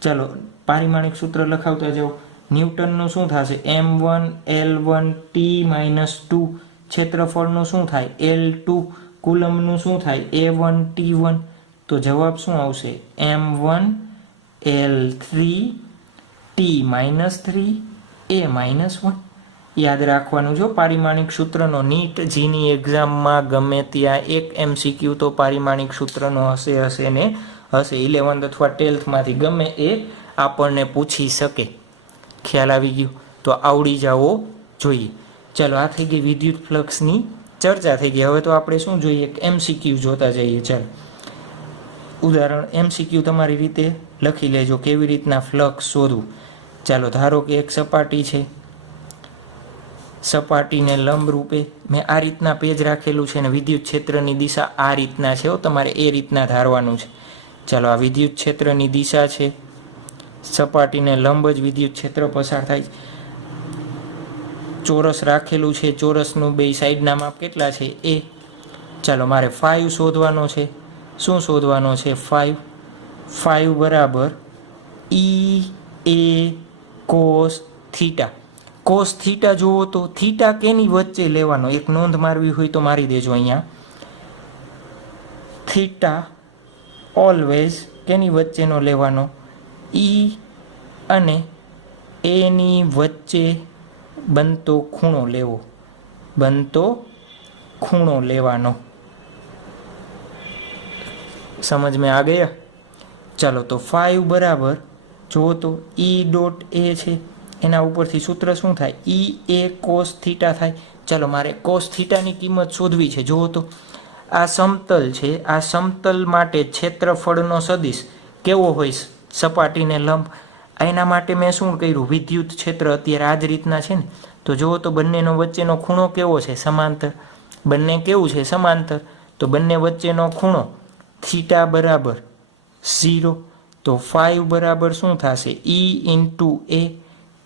ચાલો પારિમાણિક સૂત્ર લખાવતા જાઓ. ન્યૂટનનું શું થશે? m1 l1 t-2. ક્ષેત્રફળનું શું થાય? l2. કુલમનું શું થાય? a1 t1. તો જવાબ શું આવશે? m1 l3 t-3 a-1. યાદ રાખવાનું જો પારિમાણિક સૂત્રનો. નીટ જીની એક્ઝામમાં ગમે ત્યાં એક MCQ તો પારિમાણિક સૂત્રનો હશે ને હશે. 11th અથવા 12th માંથી ગમે એ આપણને પૂછી શકે. ખ્યાલ આવી ગયો? તો આવડી જવો જોઈએ. ચાલો આ થઈ ગઈ વિદ્યુત ફ્લક્સની ચર્ચા થઈ ગઈ. હવે તો આપણે શું જોઈએ? MCQ જોતા જઈએ. ચાલો ઉદાહરણ MCQ તમારી રીતે લખી લેજો કેવી રીતના ફ્લક્સ શોધવું. ચાલો ધારો કે એક સપાટી છે, સપાટીને લંબ રૂપે મેં આ રીતના પેજ રાખેલું છે અને વિદ્યુત ક્ષેત્રની દિશા આ રીતના છે. તમારે એ રીતના ધારવાનું છે. ચાલો આ વિદ્યુત ક્ષેત્રની દિશા છે, સપાટીને લંબ જ વિદ્યુત ક્ષેત્ર પસાર થાય છે. ચોરસ રાખેલું છે, ચોરસનું બે સાઈડના માપ કેટલા છે? એ. ચાલો મારે 5 શોધવાનો છે. શું શોધવાનો છે? 5 બરાબર ઈ એ કોસ થીટા. કોસ થીટા જુઓ તો થીટા કેની વચ્ચે લેવાનો? એક નોંધ મારવી હોય તો મારી દેજો અહીંયા. થીટા ઓલવેઝ કેની વચ્ચેનો લેવાનો? ઈ અને એની વચ્ચે બનતો ખૂણો લેવો. બનતો ખૂણો લેવાનો. સમજ में आ गया? ચાલો તો 5 બરાબર જુઓ તો ઈ ડોટ એ છે, એના ઉપરથી સૂત્ર શું થાય? ઈ એ કોસ થીટા થાય. ચાલો મારે કોસ થીટાની કિંમત શોધવી છે. જુઓ તો આ સમતલ છે, આ સમતલ માટે ક્ષેત્રફળનો સદિશ કેવો હોય? સપાટીને લંબ. એના માટે મેં શું કર્યું? વિદ્યુત ક્ષેત્ર અત્યારે આ જ રીતના છે ને. તો જુઓ તો બંનેનો વચ્ચેનો ખૂણો કેવો છે? સમાંતર. બંને કેવું છે? સમાંતર. તો બંને વચ્ચેનો ખૂણો થીટા બરાબર 0. તો 5 બરાબર શું થશે? ઈ ઇન્ટુ એ.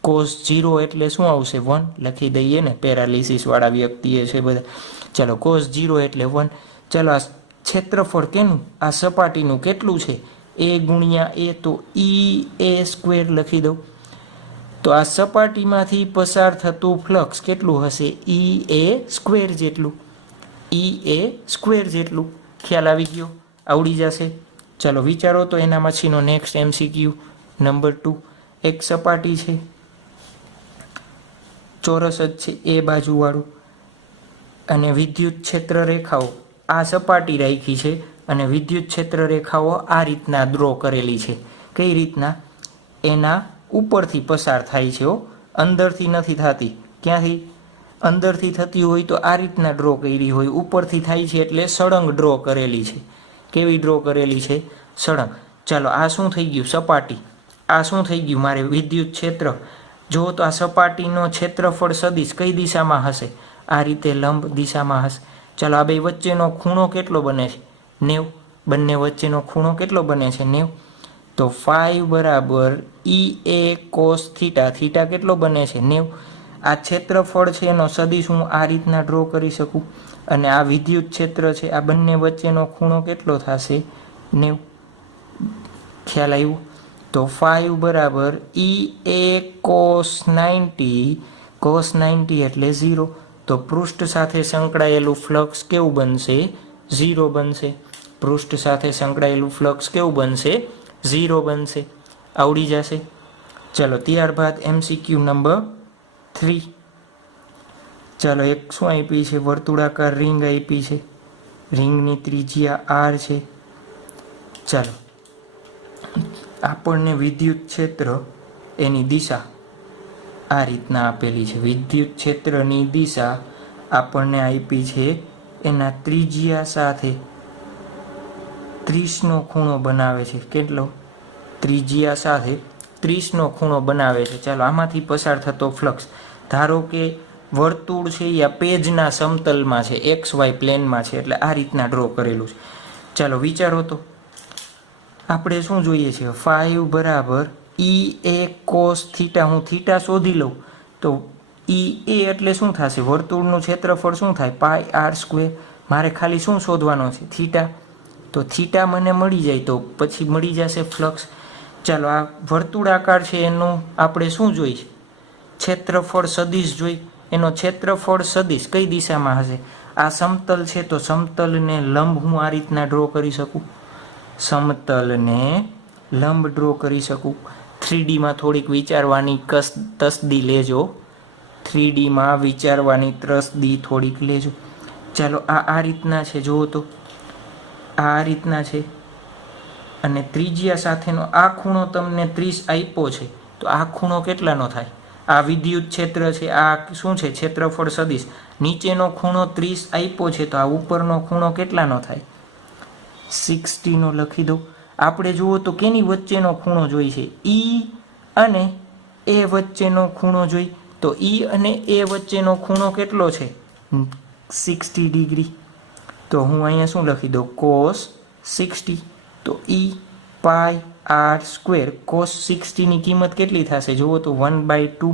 કોસ 0 એટલે શું આવશે 1 લખી દઈએ ને, પેરાલિસિસ વાળા વ્યક્તિએ છે બધા. ચલો કોસ 0 એટલે 1. ચલો આ ક્ષેત્રફળ કેનું, આ સપાટીનું કેટલું છે, એ ગુણ્યા એ, તો એ સ્ક્વેર લખી દઉં. તો આ સપાટીમાંથી પસાર થતું ફ્લક્સ કેટલું હશે, એ સ્ક્વેર જેટલું. એ સ્ક્વેર જેટલું. ખ્યાલ આવી ગયો, આવડી જશે. ચલો વિચારો તો એના પછીનો નેક્સ્ટ MCQ નંબર 2. એક સપાટી છે, ચોરસ જ છે એ બાજુવાળું, અને વિદ્યુત ક્ષેત્ર રેખાઓ આ સપાટી રાખી છે, અને વિદ્યુત ક્ષેત્ર રેખાઓ આ રીતના ડ્રો કરેલી છે. કઈ રીતના, એના ઉપરથી પસાર થાય છે, અંદરથી નથી થતી. ક્યાંથી, અંદરથી થતી હોય તો આ રીતના ડ્રો કરી હોય, ઉપરથી થાય છે એટલે સળંગ ડ્રો કરેલી છે. કેવી ડ્રો કરેલી છે, સળંગ. ચાલો આ શું થઈ ગયું, સપાટી. આ શું થઈ ગયું, મારે વિદ્યુત ક્ષેત્ર. જો તો આ સપાટીનો ક્ષેત્રફળ સદિશ કઈ દિશામાં હશે, આ રીતે લંબ દિશામાં હશે. ચાલો આ બે વચ્ચેનો ખૂણો કેટલો બને છે, 90. બંને વચ્ચેનો ખૂણો કેટલો બને છે, 90. તો ફાઈ બરાબર એ કોસ થીટા, થીટા કેટલો બને છે, 90. આ ક્ષેત્રફળ છે એનો સદિશ હું આ રીતના ડ્રો કરી શકું, અને આ વિદ્યુત ક્ષેત્ર છે, આ બંને વચ્ચેનો ખૂણો કેટલો થશે, 90. ખ્યાલ આવ્યું. તો 5 બરાબર એ કોસ 90, કોસ 90 એટલે 0. તો પૃષ્ઠ સાથે સંકળાયેલું ફ્લક્સ કેવું બનશે, 0 બનશે. પૃષ્ઠ સાથે સંકળાયેલું ફ્લક્સ કેવું બનશે, 0 બનશે. આવડી જશે. ચલો ત્યારબાદ MCQ નંબર 3. ચાલો એક શું આપી છે, વર્તુળાકાર રિંગ આપી છે, રિંગની ત્રિજ્યા r છે. ચાલો આપણને વિદ્યુત ક્ષેત્ર એની દિશા આ રીતના આપેલી છે. વિદ્યુત ક્ષેત્રની દિશા આપણને આપી છે, એના ત્રિજ્યા સાથે 30નો ખૂણો બનાવે છે. કેટલો, ત્રિજ્યા સાથે 30નો ખૂણો બનાવે છે. ચાલો આમાંથી પસાર થતો ફ્લક્સ, ધારો કે વર્તુળ છે એ પેજના સમતલમાં છે, XY પ્લેનમાં છે, એટલે આ રીતના ડ્રો કરેલું છે. ચાલો વિચારો તો આપણે શું જોઈએ છે, 5 બરાબર એ કોસ થીટા. હું થીટા શોધી લઉં તો એ એટલે શું થશે, વર્તુળનું ક્ષેત્રફળ શું થાય, પાઈ r સ્ક્વેર. મારે ખાલી શું શોધવાનો છે, થીટા. તો થીટા મને મળી જાય તો પછી મળી જશે ફ્લક્સ. ચાલો આ વર્તુળાકાર છે એનું આપણે શું જોઈએ, ક્ષેત્રફળ સદિશ જોઈ. એનો ક્ષેત્રફળ સદિશ કઈ દિશામાં હશે, આ સમતલ છે તો સમતલને લંબ હું આ રીતના ડ્રો કરી શકું, સમતલને લંબ ડ્રો કરી શકું. 3Dમાં થોડીક વિચારવાની તસદી લેજો, 3Dમાં વિચારવાની ત્રસદી થોડીક લેજો. ચાલો આ રીતના છે, જુઓ તો આ રીતના છે, અને ત્રિજ્યા સાથેનો આ ખૂણો તમને 30 આપ્યો છે, તો આ ખૂણો કેટલાનો થાય, આ વિદ્યુત ક્ષેત્ર છે, આ શું છે, ક્ષેત્રફળ સદિશ. નીચેનો ખૂણો 30 આપ્યો છે, તો આ ઉપરનો ખૂણો કેટલાનો થાય, 60નો લખી દો. આપણે જુઓ તો કેની વચ્ચેનો ખૂણો જોઈ છે, ઈ અને એ વચ્ચેનો ખૂણો જોઈ. તો ઈ અને એ વચ્ચેનો ખૂણો કેટલો છે, 60 ડિગ્રી. તો હું અહીંયા શું લખી દઉં, કોસ 60. તો ઈ પાઈ r સ્ક્વેર કોસ 60ની કિંમત કેટલી થશે, જુઓ તો 1/2.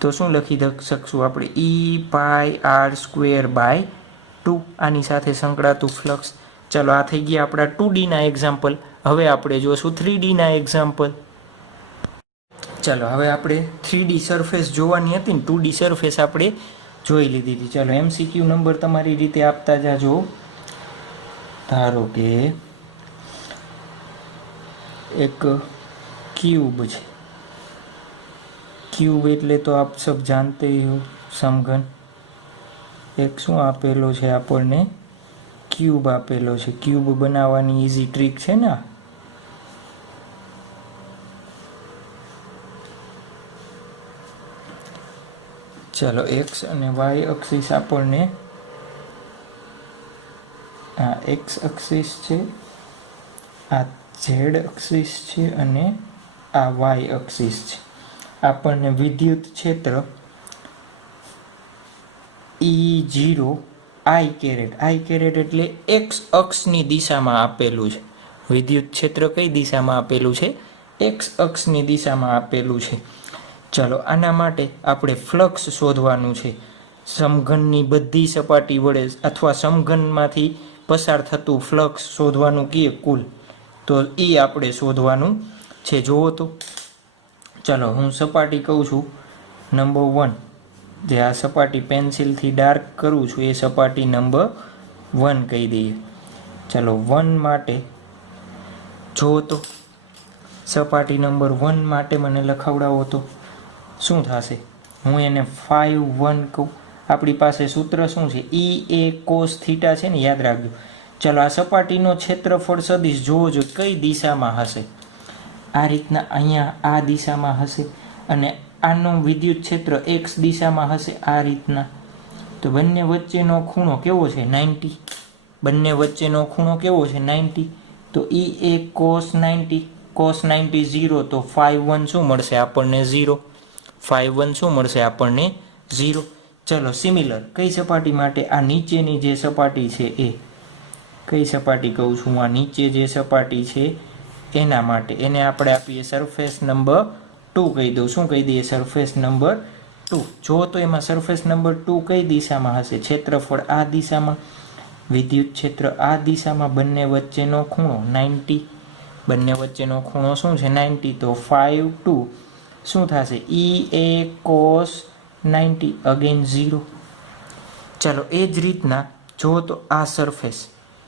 તો શું લખી શકશું આપણે, ઈ પાઈ r સ્ક્વેર બાય 2. આની સાથે સંકળાતું ફ્લક્સ. ચલો આ થઈ ગયા આપણા 2Dના એક્ઝામ્પલ. હવે આપણે જોશું 3Dના એક્ઝામ્પલ. ચાલો હવે આપણે 3D સરફેસ જોવાની હતી ને, 2D સરફેસ આપણે જોઈ લીધી હતી. ચાલો MCQ નંબર તમારી રીતે આપતા જાજો. ધારો કે એક क्यूब છે, क्यूब એટલે તો આપ સબ જાનતે હો, સમઘન. એક શું આપેલો છે આપણને, ક્યુબ આપેલો છે. ક્યુબ બનાવવાની ઈઝી ટ્રીક છે ને. ચાલો x અને y અક્ષિસ આપણને, આ x અક્ષિસ છે, આ z અક્ષિસ છે, અને આ y અક્ષિસ છે. આપણને વિદ્યુત ક્ષેત્ર E0 I કેરેટ એટલે x અક્ષની દિશામાં આપેલું છે. વિદ્યુત ક્ષેત્ર કઈ દિશામાં આપેલું છે, x અક્ષની દિશામાં આપેલું છે. ચાલો આના માટે આપણે ફ્લક્સ શોધવાનું છે. સમઘનની બધી સપાટી વડે અથવા સમઘનમાંથી પસાર થતું ફ્લક્સ શોધવાનું કીએ કુલ, તો એ આપણે શોધવાનું છે. જુઓ તો ચાલો હું સપાટી કહું છું નંબર 1, જે આ સપાટી પેન્સિલથી ડાર્ક કરું છું એ સપાટી નંબર 1 કહી દઈએ. ચાલો 1 માટે જુઓ તો સપાટી નંબર 1 માટે મને લખાવડાવો તો શું થશે? હું એને 5 1 કહું. આપણી પાસે સૂત્ર શું છે? એ કોસ થીટા છે ને, યાદ રાખજો. ચાલો આ સપાટીનો ક્ષેત્રફળ સદિશ જોવો કઈ દિશામાં હશે. આ રીતના અહીંયા આ દિશામાં હશે અને આનું વિદ્યુત ક્ષેત્ર x દિશામાં હશે આ રીતના. તો બંને વચ્ચેનો ખૂણો કેવો છે? 90. બંને વચ્ચેનો ખૂણો કેવો છે? 90. તો એ cos 90, cos 90 0, તો 5 1 શું મળશે આપણને? 0. 5 1 શું મળશે આપણને? 0. ચલો સિમિલર કઈ સપાટી માટે? આ નીચેની જે સપાટી છે એ કઈ સપાટી કહું છું? આ નીચે જે સપાટી છે એના માટે એને આપણે આપીએ સરફેસ નંબર 2 કહી દઉં. શું કહી દઈએ? Surface number 2. જો તો એમાં સરફેસ નંબર 2 કઈ દિશામાં હશે? ક્ષેત્રફળ આ દિશામાં, વિદ્યુત ક્ષેત્ર આ દિશામાં, બંને વચ્ચેનો ખૂણો 90. બંને વચ્ચેનો ખૂણો શું છે? 90. તો 5 2 શું થશે? એ cos 90 અગેન 0. ચાલો એ જ રીતના જો તો આ સરફેસ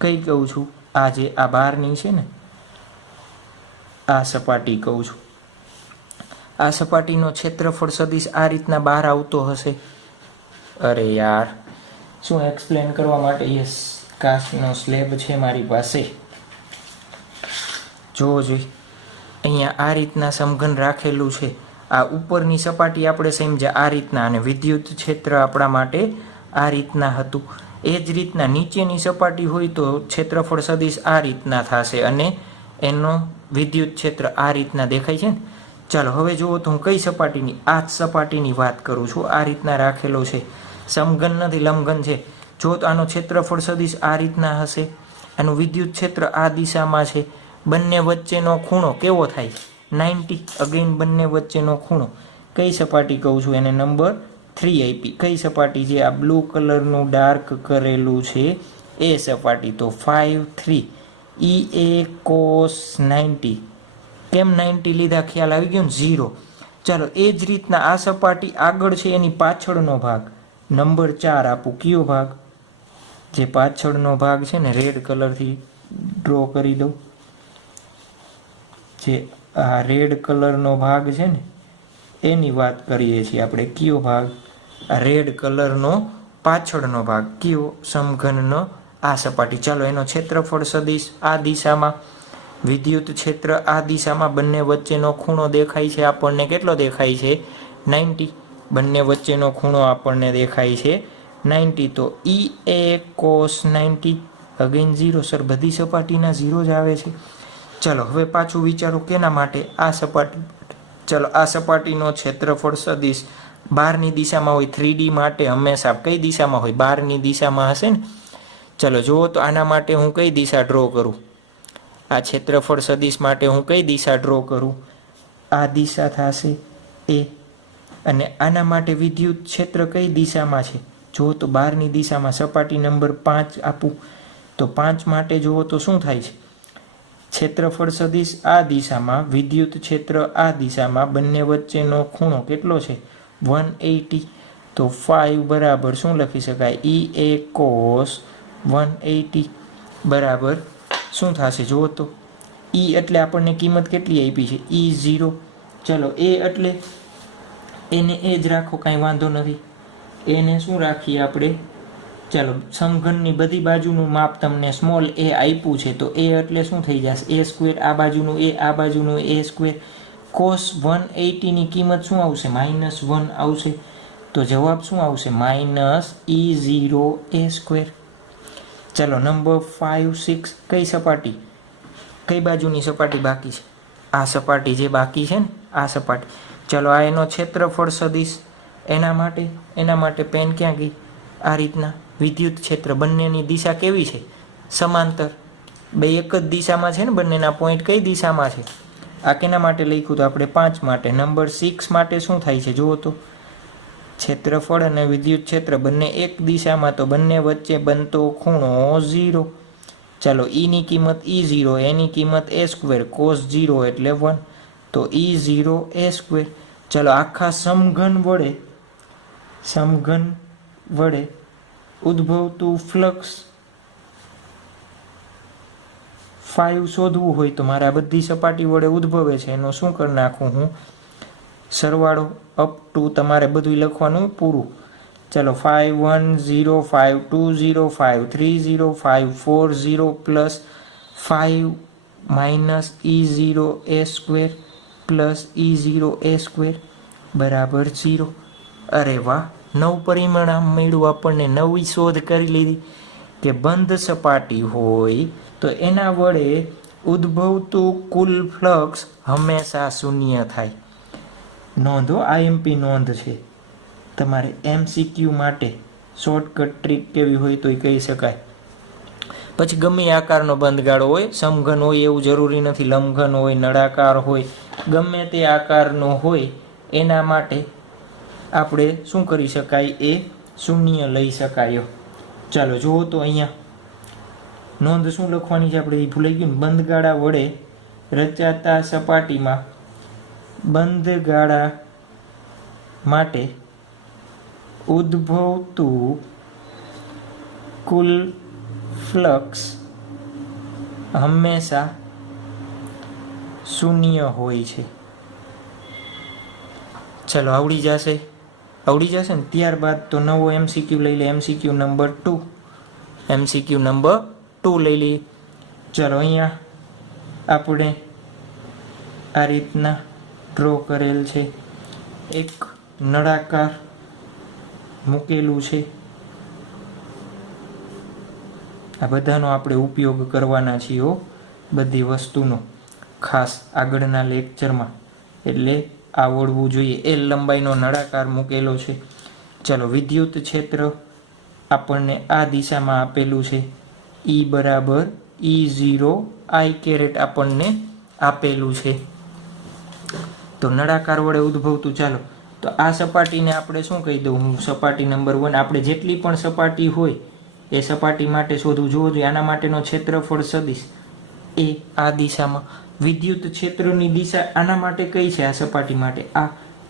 કઈ કહું છું? આ જે આ બહારની છે ને આ સપાટી કહું છું. આ સપાટીનો ક્ષેત્રફળ સદિશ આ રીતના બહાર આવતો હશે. અરે યાર, શું એક્સપ્લેન કરવા માટે? યસ, કાચનો સ્લેબ છે મારી પાસે. જોવો જોઈએ અહીંયા આ રીતના સમઘન રાખેલું છે. આ ઉપરની સપાટી આપણે સમજ્યા આ રીતના, અને વિદ્યુત ક્ષેત્ર આપણા માટે આ રીતના હતું. એ જ રીતના નીચેની સપાટી હોય તો ક્ષેત્રફળ સદિશ આ રીતના થશે અને એનો વિદ્યુત ક્ષેત્ર આ રીતના દેખાય છે ને. ચાલો હવે જુઓ તો હું કઈ સપાટીની? આ જ સપાટીની વાત કરું છું. આ રીતના રાખેલો છે, સમઘન નથી લંબઘન છે. જો તો આનો ક્ષેત્રફળ સદિશ આ રીતના હશે, આનું વિદ્યુત ક્ષેત્ર આ દિશામાં છે. બંને વચ્ચેનો ખૂણો કેવો થાય? 90. અગેન બંને વચ્ચેનો ખૂણો. કઈ સપાટી કહું છું? એને નંબર 3 આપી. કઈ સપાટી છે? આ બ્લુ કલરનું ડાર્ક કરેલું છે એ સપાટી. તો 5 3 એ cos 90. કેમ 90 લીધા? ખ્યાલ આવી ગયો ને? 0. ચાલો એ જ રીતના આ સપાટી આગળ છે એની પાછળનો ભાગ નંબર 4 આપું. કયો ભાગ? જે પાછળનો ભાગ છે ને, રેડ કલરથી ડ્રો કરી દઉં. જે આ રેડ કલરનો ભાગ છે ને એની વાત કરીએ છીએ આપણે. કયો ભાગ? આ રેડ કલરનો પાછળનો ભાગ. કયો? સમઘનનો આ સપાટી. ચાલો એનો ક્ષેત્રફળ સદિશ આ દિશામાં, વિદ્યુત ક્ષેત્ર આ દિશામાં, બંને વચ્ચેનો ખૂણો દેખાય છે આપણને. કેટલો દેખાય છે? 90. બંને વચ્ચેનો ખૂણો આપણને દેખાય છે 90. તો એ cos 90 અગેન 0. સર બધી સપાટીના 0 જ આવે છે. ચાલો હવે પાછું વિચારો કેના માટે? આ સપાટી. ચાલો આ સપાટીનો ક્ષેત્રફળ સદિશ બહારની દિશામાં હોય. 3D માટે હંમેશા કઈ દિશામાં હોય? બહારની દિશામાં હશે ને. ચાલો જુઓ તો આના માટે હું કઈ દિશા ડ્રો કરું? આ ક્ષેત્રફળ સદિશ માટે હું કઈ દિશા ડ્રો કરું? આ દિશા થશે એ. અને આના માટે વિદ્યુત ક્ષેત્ર કઈ દિશામાં છે? જુઓ તો બહારની દિશામાં. સપાટી નંબર 5 આપું. તો 5 માટે જુઓ તો શું થાય છે? ક્ષેત્રફળ સદિશ આ દિશામાં, વિદ્યુત ક્ષેત્ર આ દિશામાં, બંને વચ્ચેનો ખૂણો કેટલો છે? 180. તો 5 બરાબર શું લખી શકાય? એ cos 180 બરાબર શું થશે? જુઓ તો E એટલે આપણને કિંમત કેટલી આપી છે? E0. ચલો એ એટલે એને એ જ રાખો, કાંઈ વાંધો નથી. એને શું રાખીએ આપણે? ચાલો સમઘનની બધી બાજુનું માપ તમને સ્મોલ એ આપ્યું છે. તો એ એટલે શું થઈ જશે? એ સ્ક્વેર. આ બાજુનું એ, આ બાજુનું એ સ્ક્વેર. cos 180ની કિંમત શું આવશે? -1 આવશે. તો જવાબ શું આવશે? -E0 a square. ચાલો નંબર 5 6 કઈ સપાટી? કઈ બાજુની સપાટી બાકી છે? આ સપાટી જે બાકી છે ને, આ સપાટી. ચાલો આ એનો ક્ષેત્રફળ સદિશ. એના માટે પેન ક્યાં ગઈ? આ રીતના. વિદ્યુત ક્ષેત્ર બંનેની દિશા કેવી છે? સમાંતર. બે એક જ દિશામાં છે ને બંનેના પોઈન્ટ. કઈ દિશામાં છે? આ કેના માટે લખ્યું તો આપણે 5 માટે. નંબર 6 માટે શું થાય છે જુઓ તો, ક્ષેત્રફળ અને વિદ્યુત ક્ષેત્ર બંને એક દિશામાં, તો બંને વચ્ચે બનતો ખૂણો 0. ચાલો ની કિંમત E0, એની કિંમત a² cos 0 એટલે 1, તો E0 a². ચાલો આખા સમઘન વડે ઉદ્ભવતું ફ્લક્સ 5 શોધવું હોય તો મારે આ બધી સપાટી વડે ઉદ્ભવે છે એનો શું કરી નાખું હું, સરવાળો અપ ટુ તમારે બધું લખવાનું પૂરું. ચાલો 5 1 0 5 2 0 5 3 0 5 4 0 plus 5 minus E0 a² plus E0 a² બરાબર 0. અરે વાહ, 9 પરિમાણ મળ્યું આપણને. નવી શોધ કરી લીધી કે બંધ સપાટી હોય તો એના વડે ઉદ્ભવતું કુલ ફ્લક્સ હંમેશા શૂન્ય થાય. નોંધો, આઈએમપી નોંધ છે. તમારે MCQ માટે શોર્ટકટ ટ્રીક કેવી હોય તો એ કહી શકાય. પછી ગમે આકારનો બંધગાળો હોય, સમઘન હોય એવું જરૂરી નથી, લંબઘન હોય, નળાકાર હોય, ગમે તે આકારનો હોય એના માટે આપણે શું કરી શકાય, એ શૂન્ય લઈ શકાય. ચાલો જુઓ તો અહીંયા નોંધ શું લખવાની છે આપણે, ભૂલાઈ ગયું. બંધગાળા વડે રચાતા સપાટીમાં બંધગાળા માટે ઉદ્ભવતું કુલ ફ્લક્સ હંમેશા શૂન્ય હોય છે. ચલો આવડી જશે ને. ત્યારબાદ તો નવો MCQ લઈ લે, MCQ નંબર 2 લઈ લઈએ. ચલો અહીંયા આપણે આ રીતના ડ્રો કરેલ છે, એક નળાકાર મૂકેલું છે. આ બધાનો આપણે ઉપયોગ કરવાના છીએ બધી વસ્તુનો, ખાસ આગળના લેક્ચરમાં, એટલે આવડવું જોઈએ. L લંબાઈનો નળાકાર મૂકેલો છે. ચલો વિદ્યુત ક્ષેત્ર આપણને આ દિશામાં આપેલું છે, E બરાબર E0 I આપણને આપેલું છે. તો નળાકાર વડે ઉદ્ભવતું, ચાલો તો આ સપાટીને આપણે શું કહી દઉં હું, સપાટી નંબર 1. આપણે જેટલી પણ સપાટી હોય એ સપાટી માટે શોધવું જોવું જોઈએ. આના માટેનો ક્ષેત્રફળ સદિશ એ આ દિશામાં, વિદ્યુત ક્ષેત્રની દિશા આના માટે કઈ છે, આ સપાટી માટે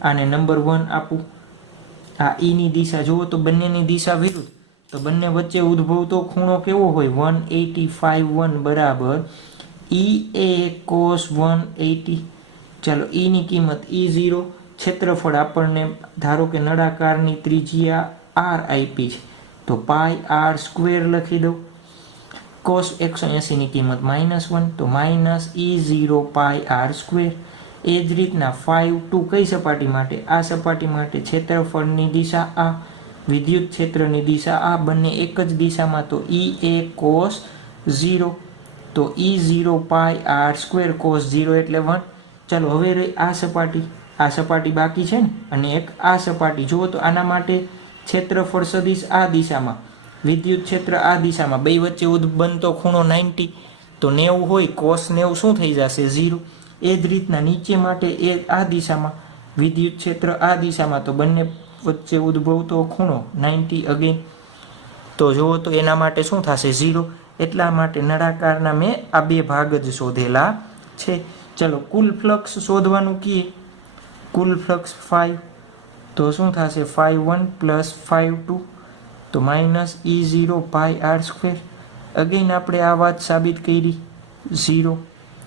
આને નંબર 1 આપું. આ ની દિશા જુઓ તો બંનેની દિશા વિરુદ્ધ, તો બંને વચ્ચે ઉદ્ભવતો ખૂણો કેવો હોય, 185 બરાબર EA cos 180. ચાલો ની કિંમત E0, ક્ષેત્રફળ આપણને ધારો કે નળાકારની ત્રિજ્યા r આપી છે તો πr² લખી દઉં. cos 180 ની કિંમત -1 તો -E0 πr². એ જ રીતના 5 2 કઈ સપાટી માટે, આ સપાટી માટે ક્ષેત્રફળની દિશા આ, વિદ્યુત ક્ષેત્રની દિશા આ, બંને એક જ દિશામાં, તો EA cos 0 તો E0 πr² cos 0 એટલે 1. ચાલો હવે રહી આ સપાટી બાકી છે ને, અને એક આ સપાટી. જુઓ તો આના માટે ક્ષેત્રફળ સદિશ આ દિશામાં, વિદ્યુત ક્ષેત્ર આ દિશામાં, બે વચ્ચે બનતો ખૂણો 90, તો 90 હોય, cos 90 શું થઈ જશે, 0. એ જ રીતના નીચે માટે એ આ દિશામાં, વિદ્યુત ક્ષેત્ર આ દિશામાં, તો બંને વચ્ચે ઉદ્ભવતો ખૂણો 90 અગેન. તો જુઓ તો એના માટે શું થશે, 0. એટલા માટે નળાકારના મેં આ બે ભાગ જ શોધેલા છે. ચલો કુલ ફ્લક્સ શોધવાનું કીએ, કુલ ફ્લક્સ 5, તો શું થશે 5 1 + 5 2 તો -E0 πr². અગેન આપણે આ વાત સાબિત કરી, 0.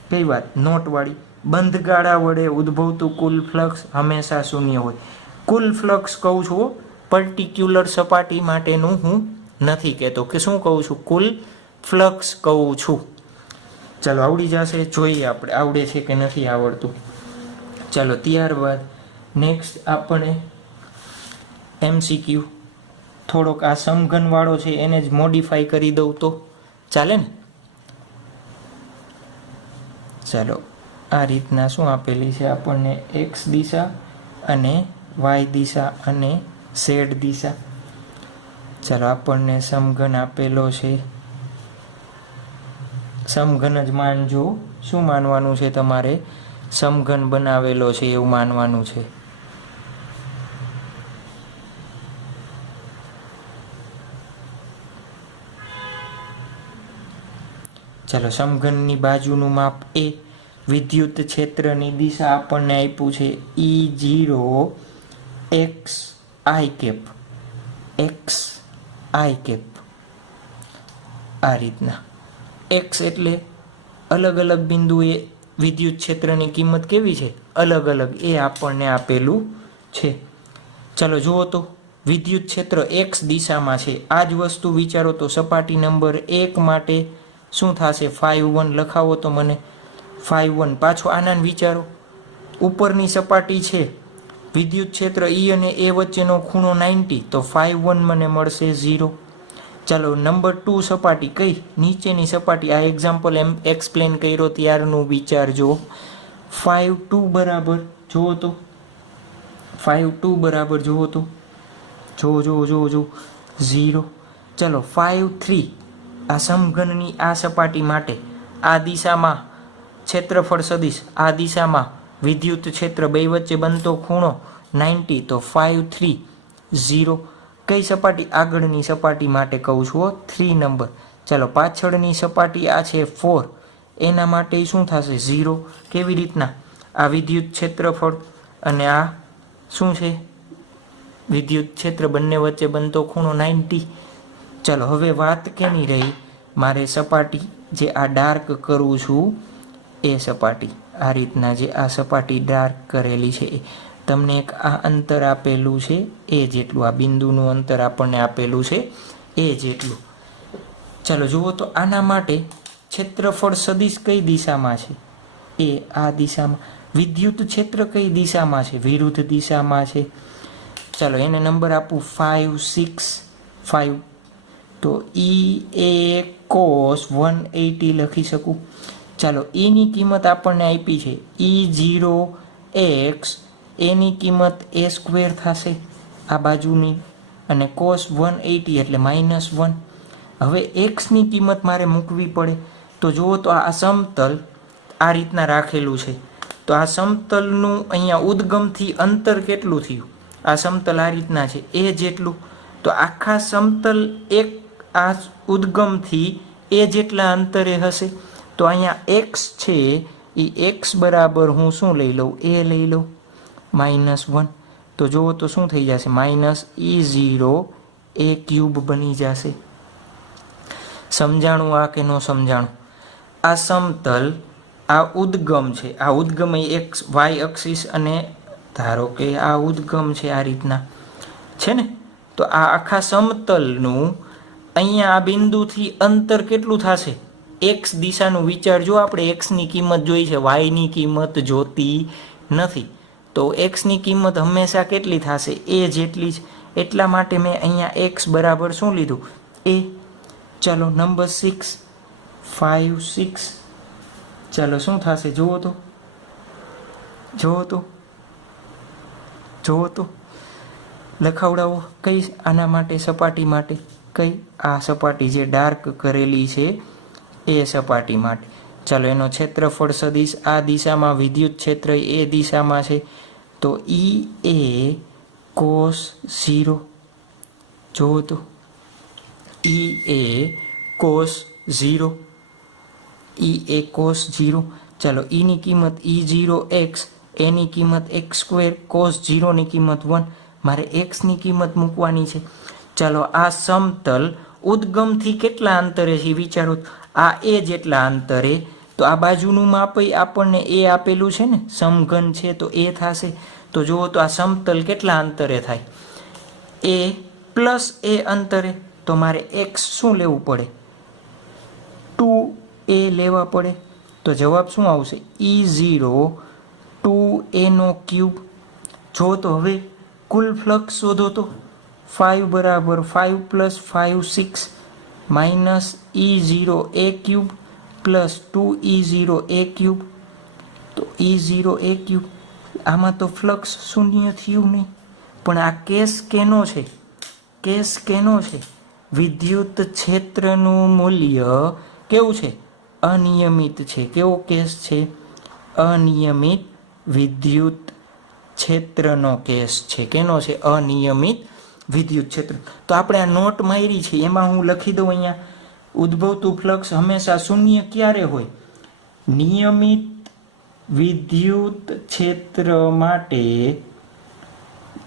કઈ વાત, નોટવાળી. બંધગાળા વડે ઉદ્ભવતું કુલ ફ્લક્સ હંમેશા શૂન્ય હોય. કુલ ફ્લક્સ કહું છું, પર્ટિક્યુલર સપાટી માટેનું હું નથી કહેતો, કે શું કહું છું, કુલ ફ્લક્સ કહું છું. ચાલો આવડી જશે, જોઈએ આપણે આવડે છે કે નથી આવડતું. ચાલો ત્યારબાદ નેક્સ્ટ આપણે MCQ થોડોક આ સમઘનવાળો છે એને જ મોડિફાઈ કરી દઉં તો ચાલે ને. ચાલો આ રીતના શું આપેલી છે આપણને, x દિશા અને y દિશા અને z દિશા. ચાલો આપણને સમઘન આપેલો છે, સમઘન જ માનજો. શું માનવાનું છે તમારે, સમઘન બનાવેલો છે એવું માનવાનું છે. ચાલો, સમઘનની બાજુનું માપ એ. વિદ્યુત ક્ષેત્રની દિશા આપણને આપ્યું છે E0 x i cap, x i cap. આ રીતના x એટલે અલગ અલગ બિંદુએ વિદ્યુત ક્ષેત્રની કિંમત કેવી છે, અલગ અલગ, એ આપણને આપેલું છે. ચાલો જુઓ તો, વિદ્યુત ક્ષેત્ર x દિશામાં છે. આ જ વસ્તુ વિચારો તો સપાટી નંબર 1 માટે શું થશે? 5 1 લખાવો તો મને 5 1. પાછો આનંદ વિચારો, ઉપરની સપાટી છે, વિદ્યુત ક્ષેત્ર E અને A વચ્ચેનો ખૂણો 90, તો 5 1 મને મળશે 0. ચાલો નંબર 2 સપાટી કઈ? નીચેની સપાટી. આ એક્ઝામ્પલ એક્સપ્લેન કર્યો ત્યારનું વિચારજો. 5 2 બરાબર જુઓ તો, 5 2 બરાબર જુઓ તો, જો 0. ચાલો 5 3, આ સમઘનની આ સપાટી માટે આ દિશામાં ક્ષેત્રફળ સદિશ, આ દિશામાં વિદ્યુત ક્ષેત્ર બે વચ્ચે બનતો ખૂણો 90, તો 5 3 0. કઈ સપાટી? આગળની સપાટી માટે કહું છું, 3 નંબર. ચાલો પાછળની સપાટી આ છે 4, એના માટે શું થશે? 0. કેવી રીતના? આ વિદ્યુત ક્ષેત્રફળ અને આ શું છે? વિદ્યુત ક્ષેત્ર, બંને વચ્ચે બનતો ખૂણો 90. ચાલો હવે વાત કેની રહી? મારે સપાટી જે આ ડાર્ક કરું છું એ સપાટી, આ રીતના જે આ સપાટી ડાર્ક કરેલી છે, તમને એક આ અંતર આપેલું છે એ જેટલું, આ બિંદુનું અંતર આપણને આપેલું છે એ જેટલું. ચાલો જુઓ તો, આના માટે ક્ષેત્રફળ સદિશ કઈ દિશામાં છે? એ આ દિશામાં. વિદ્યુત ક્ષેત્ર કઈ દિશામાં છે? વિરુદ્ધ દિશામાં છે. ચાલો એને નંબર આપું 5 6 5. તો E a cos 180 લખી શકું. ચાલો એની કિંમત આપણને આપી છે E0 x, એની કિંમત a² થશે આ બાજુની, અને cos 180 એટલે -1. હવે x ની કિંમત મારે મૂકવી પડે. તો જુઓ તો આ સમતલ આ રીતના રાખેલું છે, તો આ સમતલનું અહીંયા ઉદ્ગમથી અંતર કેટલું થયું? આ સમતલ આ રીતના છે, એ જેટલું. તો આખા સમતલ એક આ ઉદ્ગમથી એ જેટલા અંતરે હશે. તો અહીંયા x છે એ x બરાબર હું શું લઈ લઉં? એ લઈ લઉં, -1. તો જુઓ તો શું થઈ જશે? -E0 a³ બની જશે. સમજાણું આ કે ન સમજાણું? આ સમતલ, આ ઉદ્ગમ છે, આ ઉદ્ગમ x y અક્ષિસ, અને ધારો કે આ ઉદ્ગમ છે આ રીતના છે ને. તો આ આખા સમતલનું અહીંયા આ બિંદુથી અંતર કેટલું થશે? x દિશાનું વિચારજો. આપણે x ની કિંમત જોઈ છે, y ની કિંમત જોતી નથી. તો x ની કિંમત હંમેશા કેટલી થશે? એ જેટલી જ. એટલા માટે મેં અહીંયા x બરાબર શું લીધું? એ. ચાલો નંબર 6 5 6. ચાલો શું થશે? જુઓ તો લખાવડાવો. કઈ આના માટે સપાટી માટે? કઈ? આ સપાટી જે ડાર્ક કરેલી છે એ સપાટી માટે. ચાલો એનો ક્ષેત્રફળ સદિશ આ દિશામાં, વિદ્યુત ક્ષેત્ર એ દિશામાં છે, તો E a cos 0. જુઓ તો E a cos 0, E a cos 0. ચાલો ની કિંમત E0 x, એની કિંમત x², cos 0 ની કિંમત 1. મારે x ની કિંમત મૂકવાની છે. ચાલો આ સમતલ ઉદ્ગમથી કેટલા અંતરે છે વિચારો. આ એ જેટલા અંતરે, તો આ બાજુનું માપ આપણને એ આપેલું છે ને, સમઘન છે તો એ થશે. તો જુઓ તો આ સમતલ કેટલા અંતરે થાય? a + a અંતરે. તો મારે x શું લેવું પડે? 2a લેવા પડે. તો જવાબ શું આવશે? E0 2a³. જો તો હવે કુલ ફ્લક્સ શોધો તો 5 બરાબર 5 + 5 6 -E0 a³ + 2E0 a³. તો E0 a³, આમાં તો ફ્લક્સ શૂન્ય થયું નહીં. પણ આ કેસ કેનો છે? કેસ કેનો છે? વિદ્યુત ક્ષેત્રનું મૂલ્ય કેવું છે? અનિયમિત છે. કેવો કેસ છે? અનિયમિત વિદ્યુત ક્ષેત્રનો કેસ છે. કેનો છે? અનિયમિત વિદ્યુત ક્ષેત્ર. તો આપણે આ નોટ મારી છે એમાં હું લખી દઉં અહીંયા, ઉદ્ભવતું ફ્લક્સ હંમેશા શૂન્ય ક્યારે હોય? નિયમિત વિદ્યુત ક્ષેત્ર માટે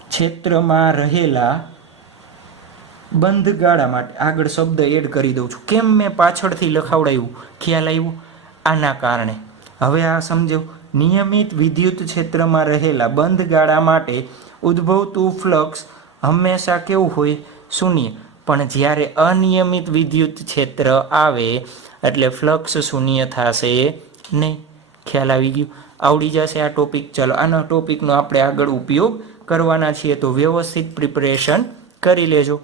ક્ષેત્રમાં રહેલા બંધ ગાળા માટે. આગળ શબ્દ એડ કરી દઉં છું. કેમ મેં પાછળથી લખાવડાવ્યું? ખ્યાલ આવ્યો? આના કારણે. હવે આ સમજો. નિયમિત વિદ્યુત ક્ષેત્રમાં રહેલા બંધ ગાળા માટે ઉદ્ભવતું ફ્લક્સ હંમેશા કેવું હોય? શૂન્ય. પણ જ્યારે અનિયમિત વિદ્યુત ક્ષેત્ર આવે એટલે ફ્લક્સ શૂન્ય થશે નહીં. ખ્યાલ આવી ગયો? આવડી જશે આ ટોપિક. ચલો આના ટોપિકનો આપણે આગળ ઉપયોગ કરવાના છીએ, તો વ્યવસ્થિત પ્રિપરેશન કરી લેજો.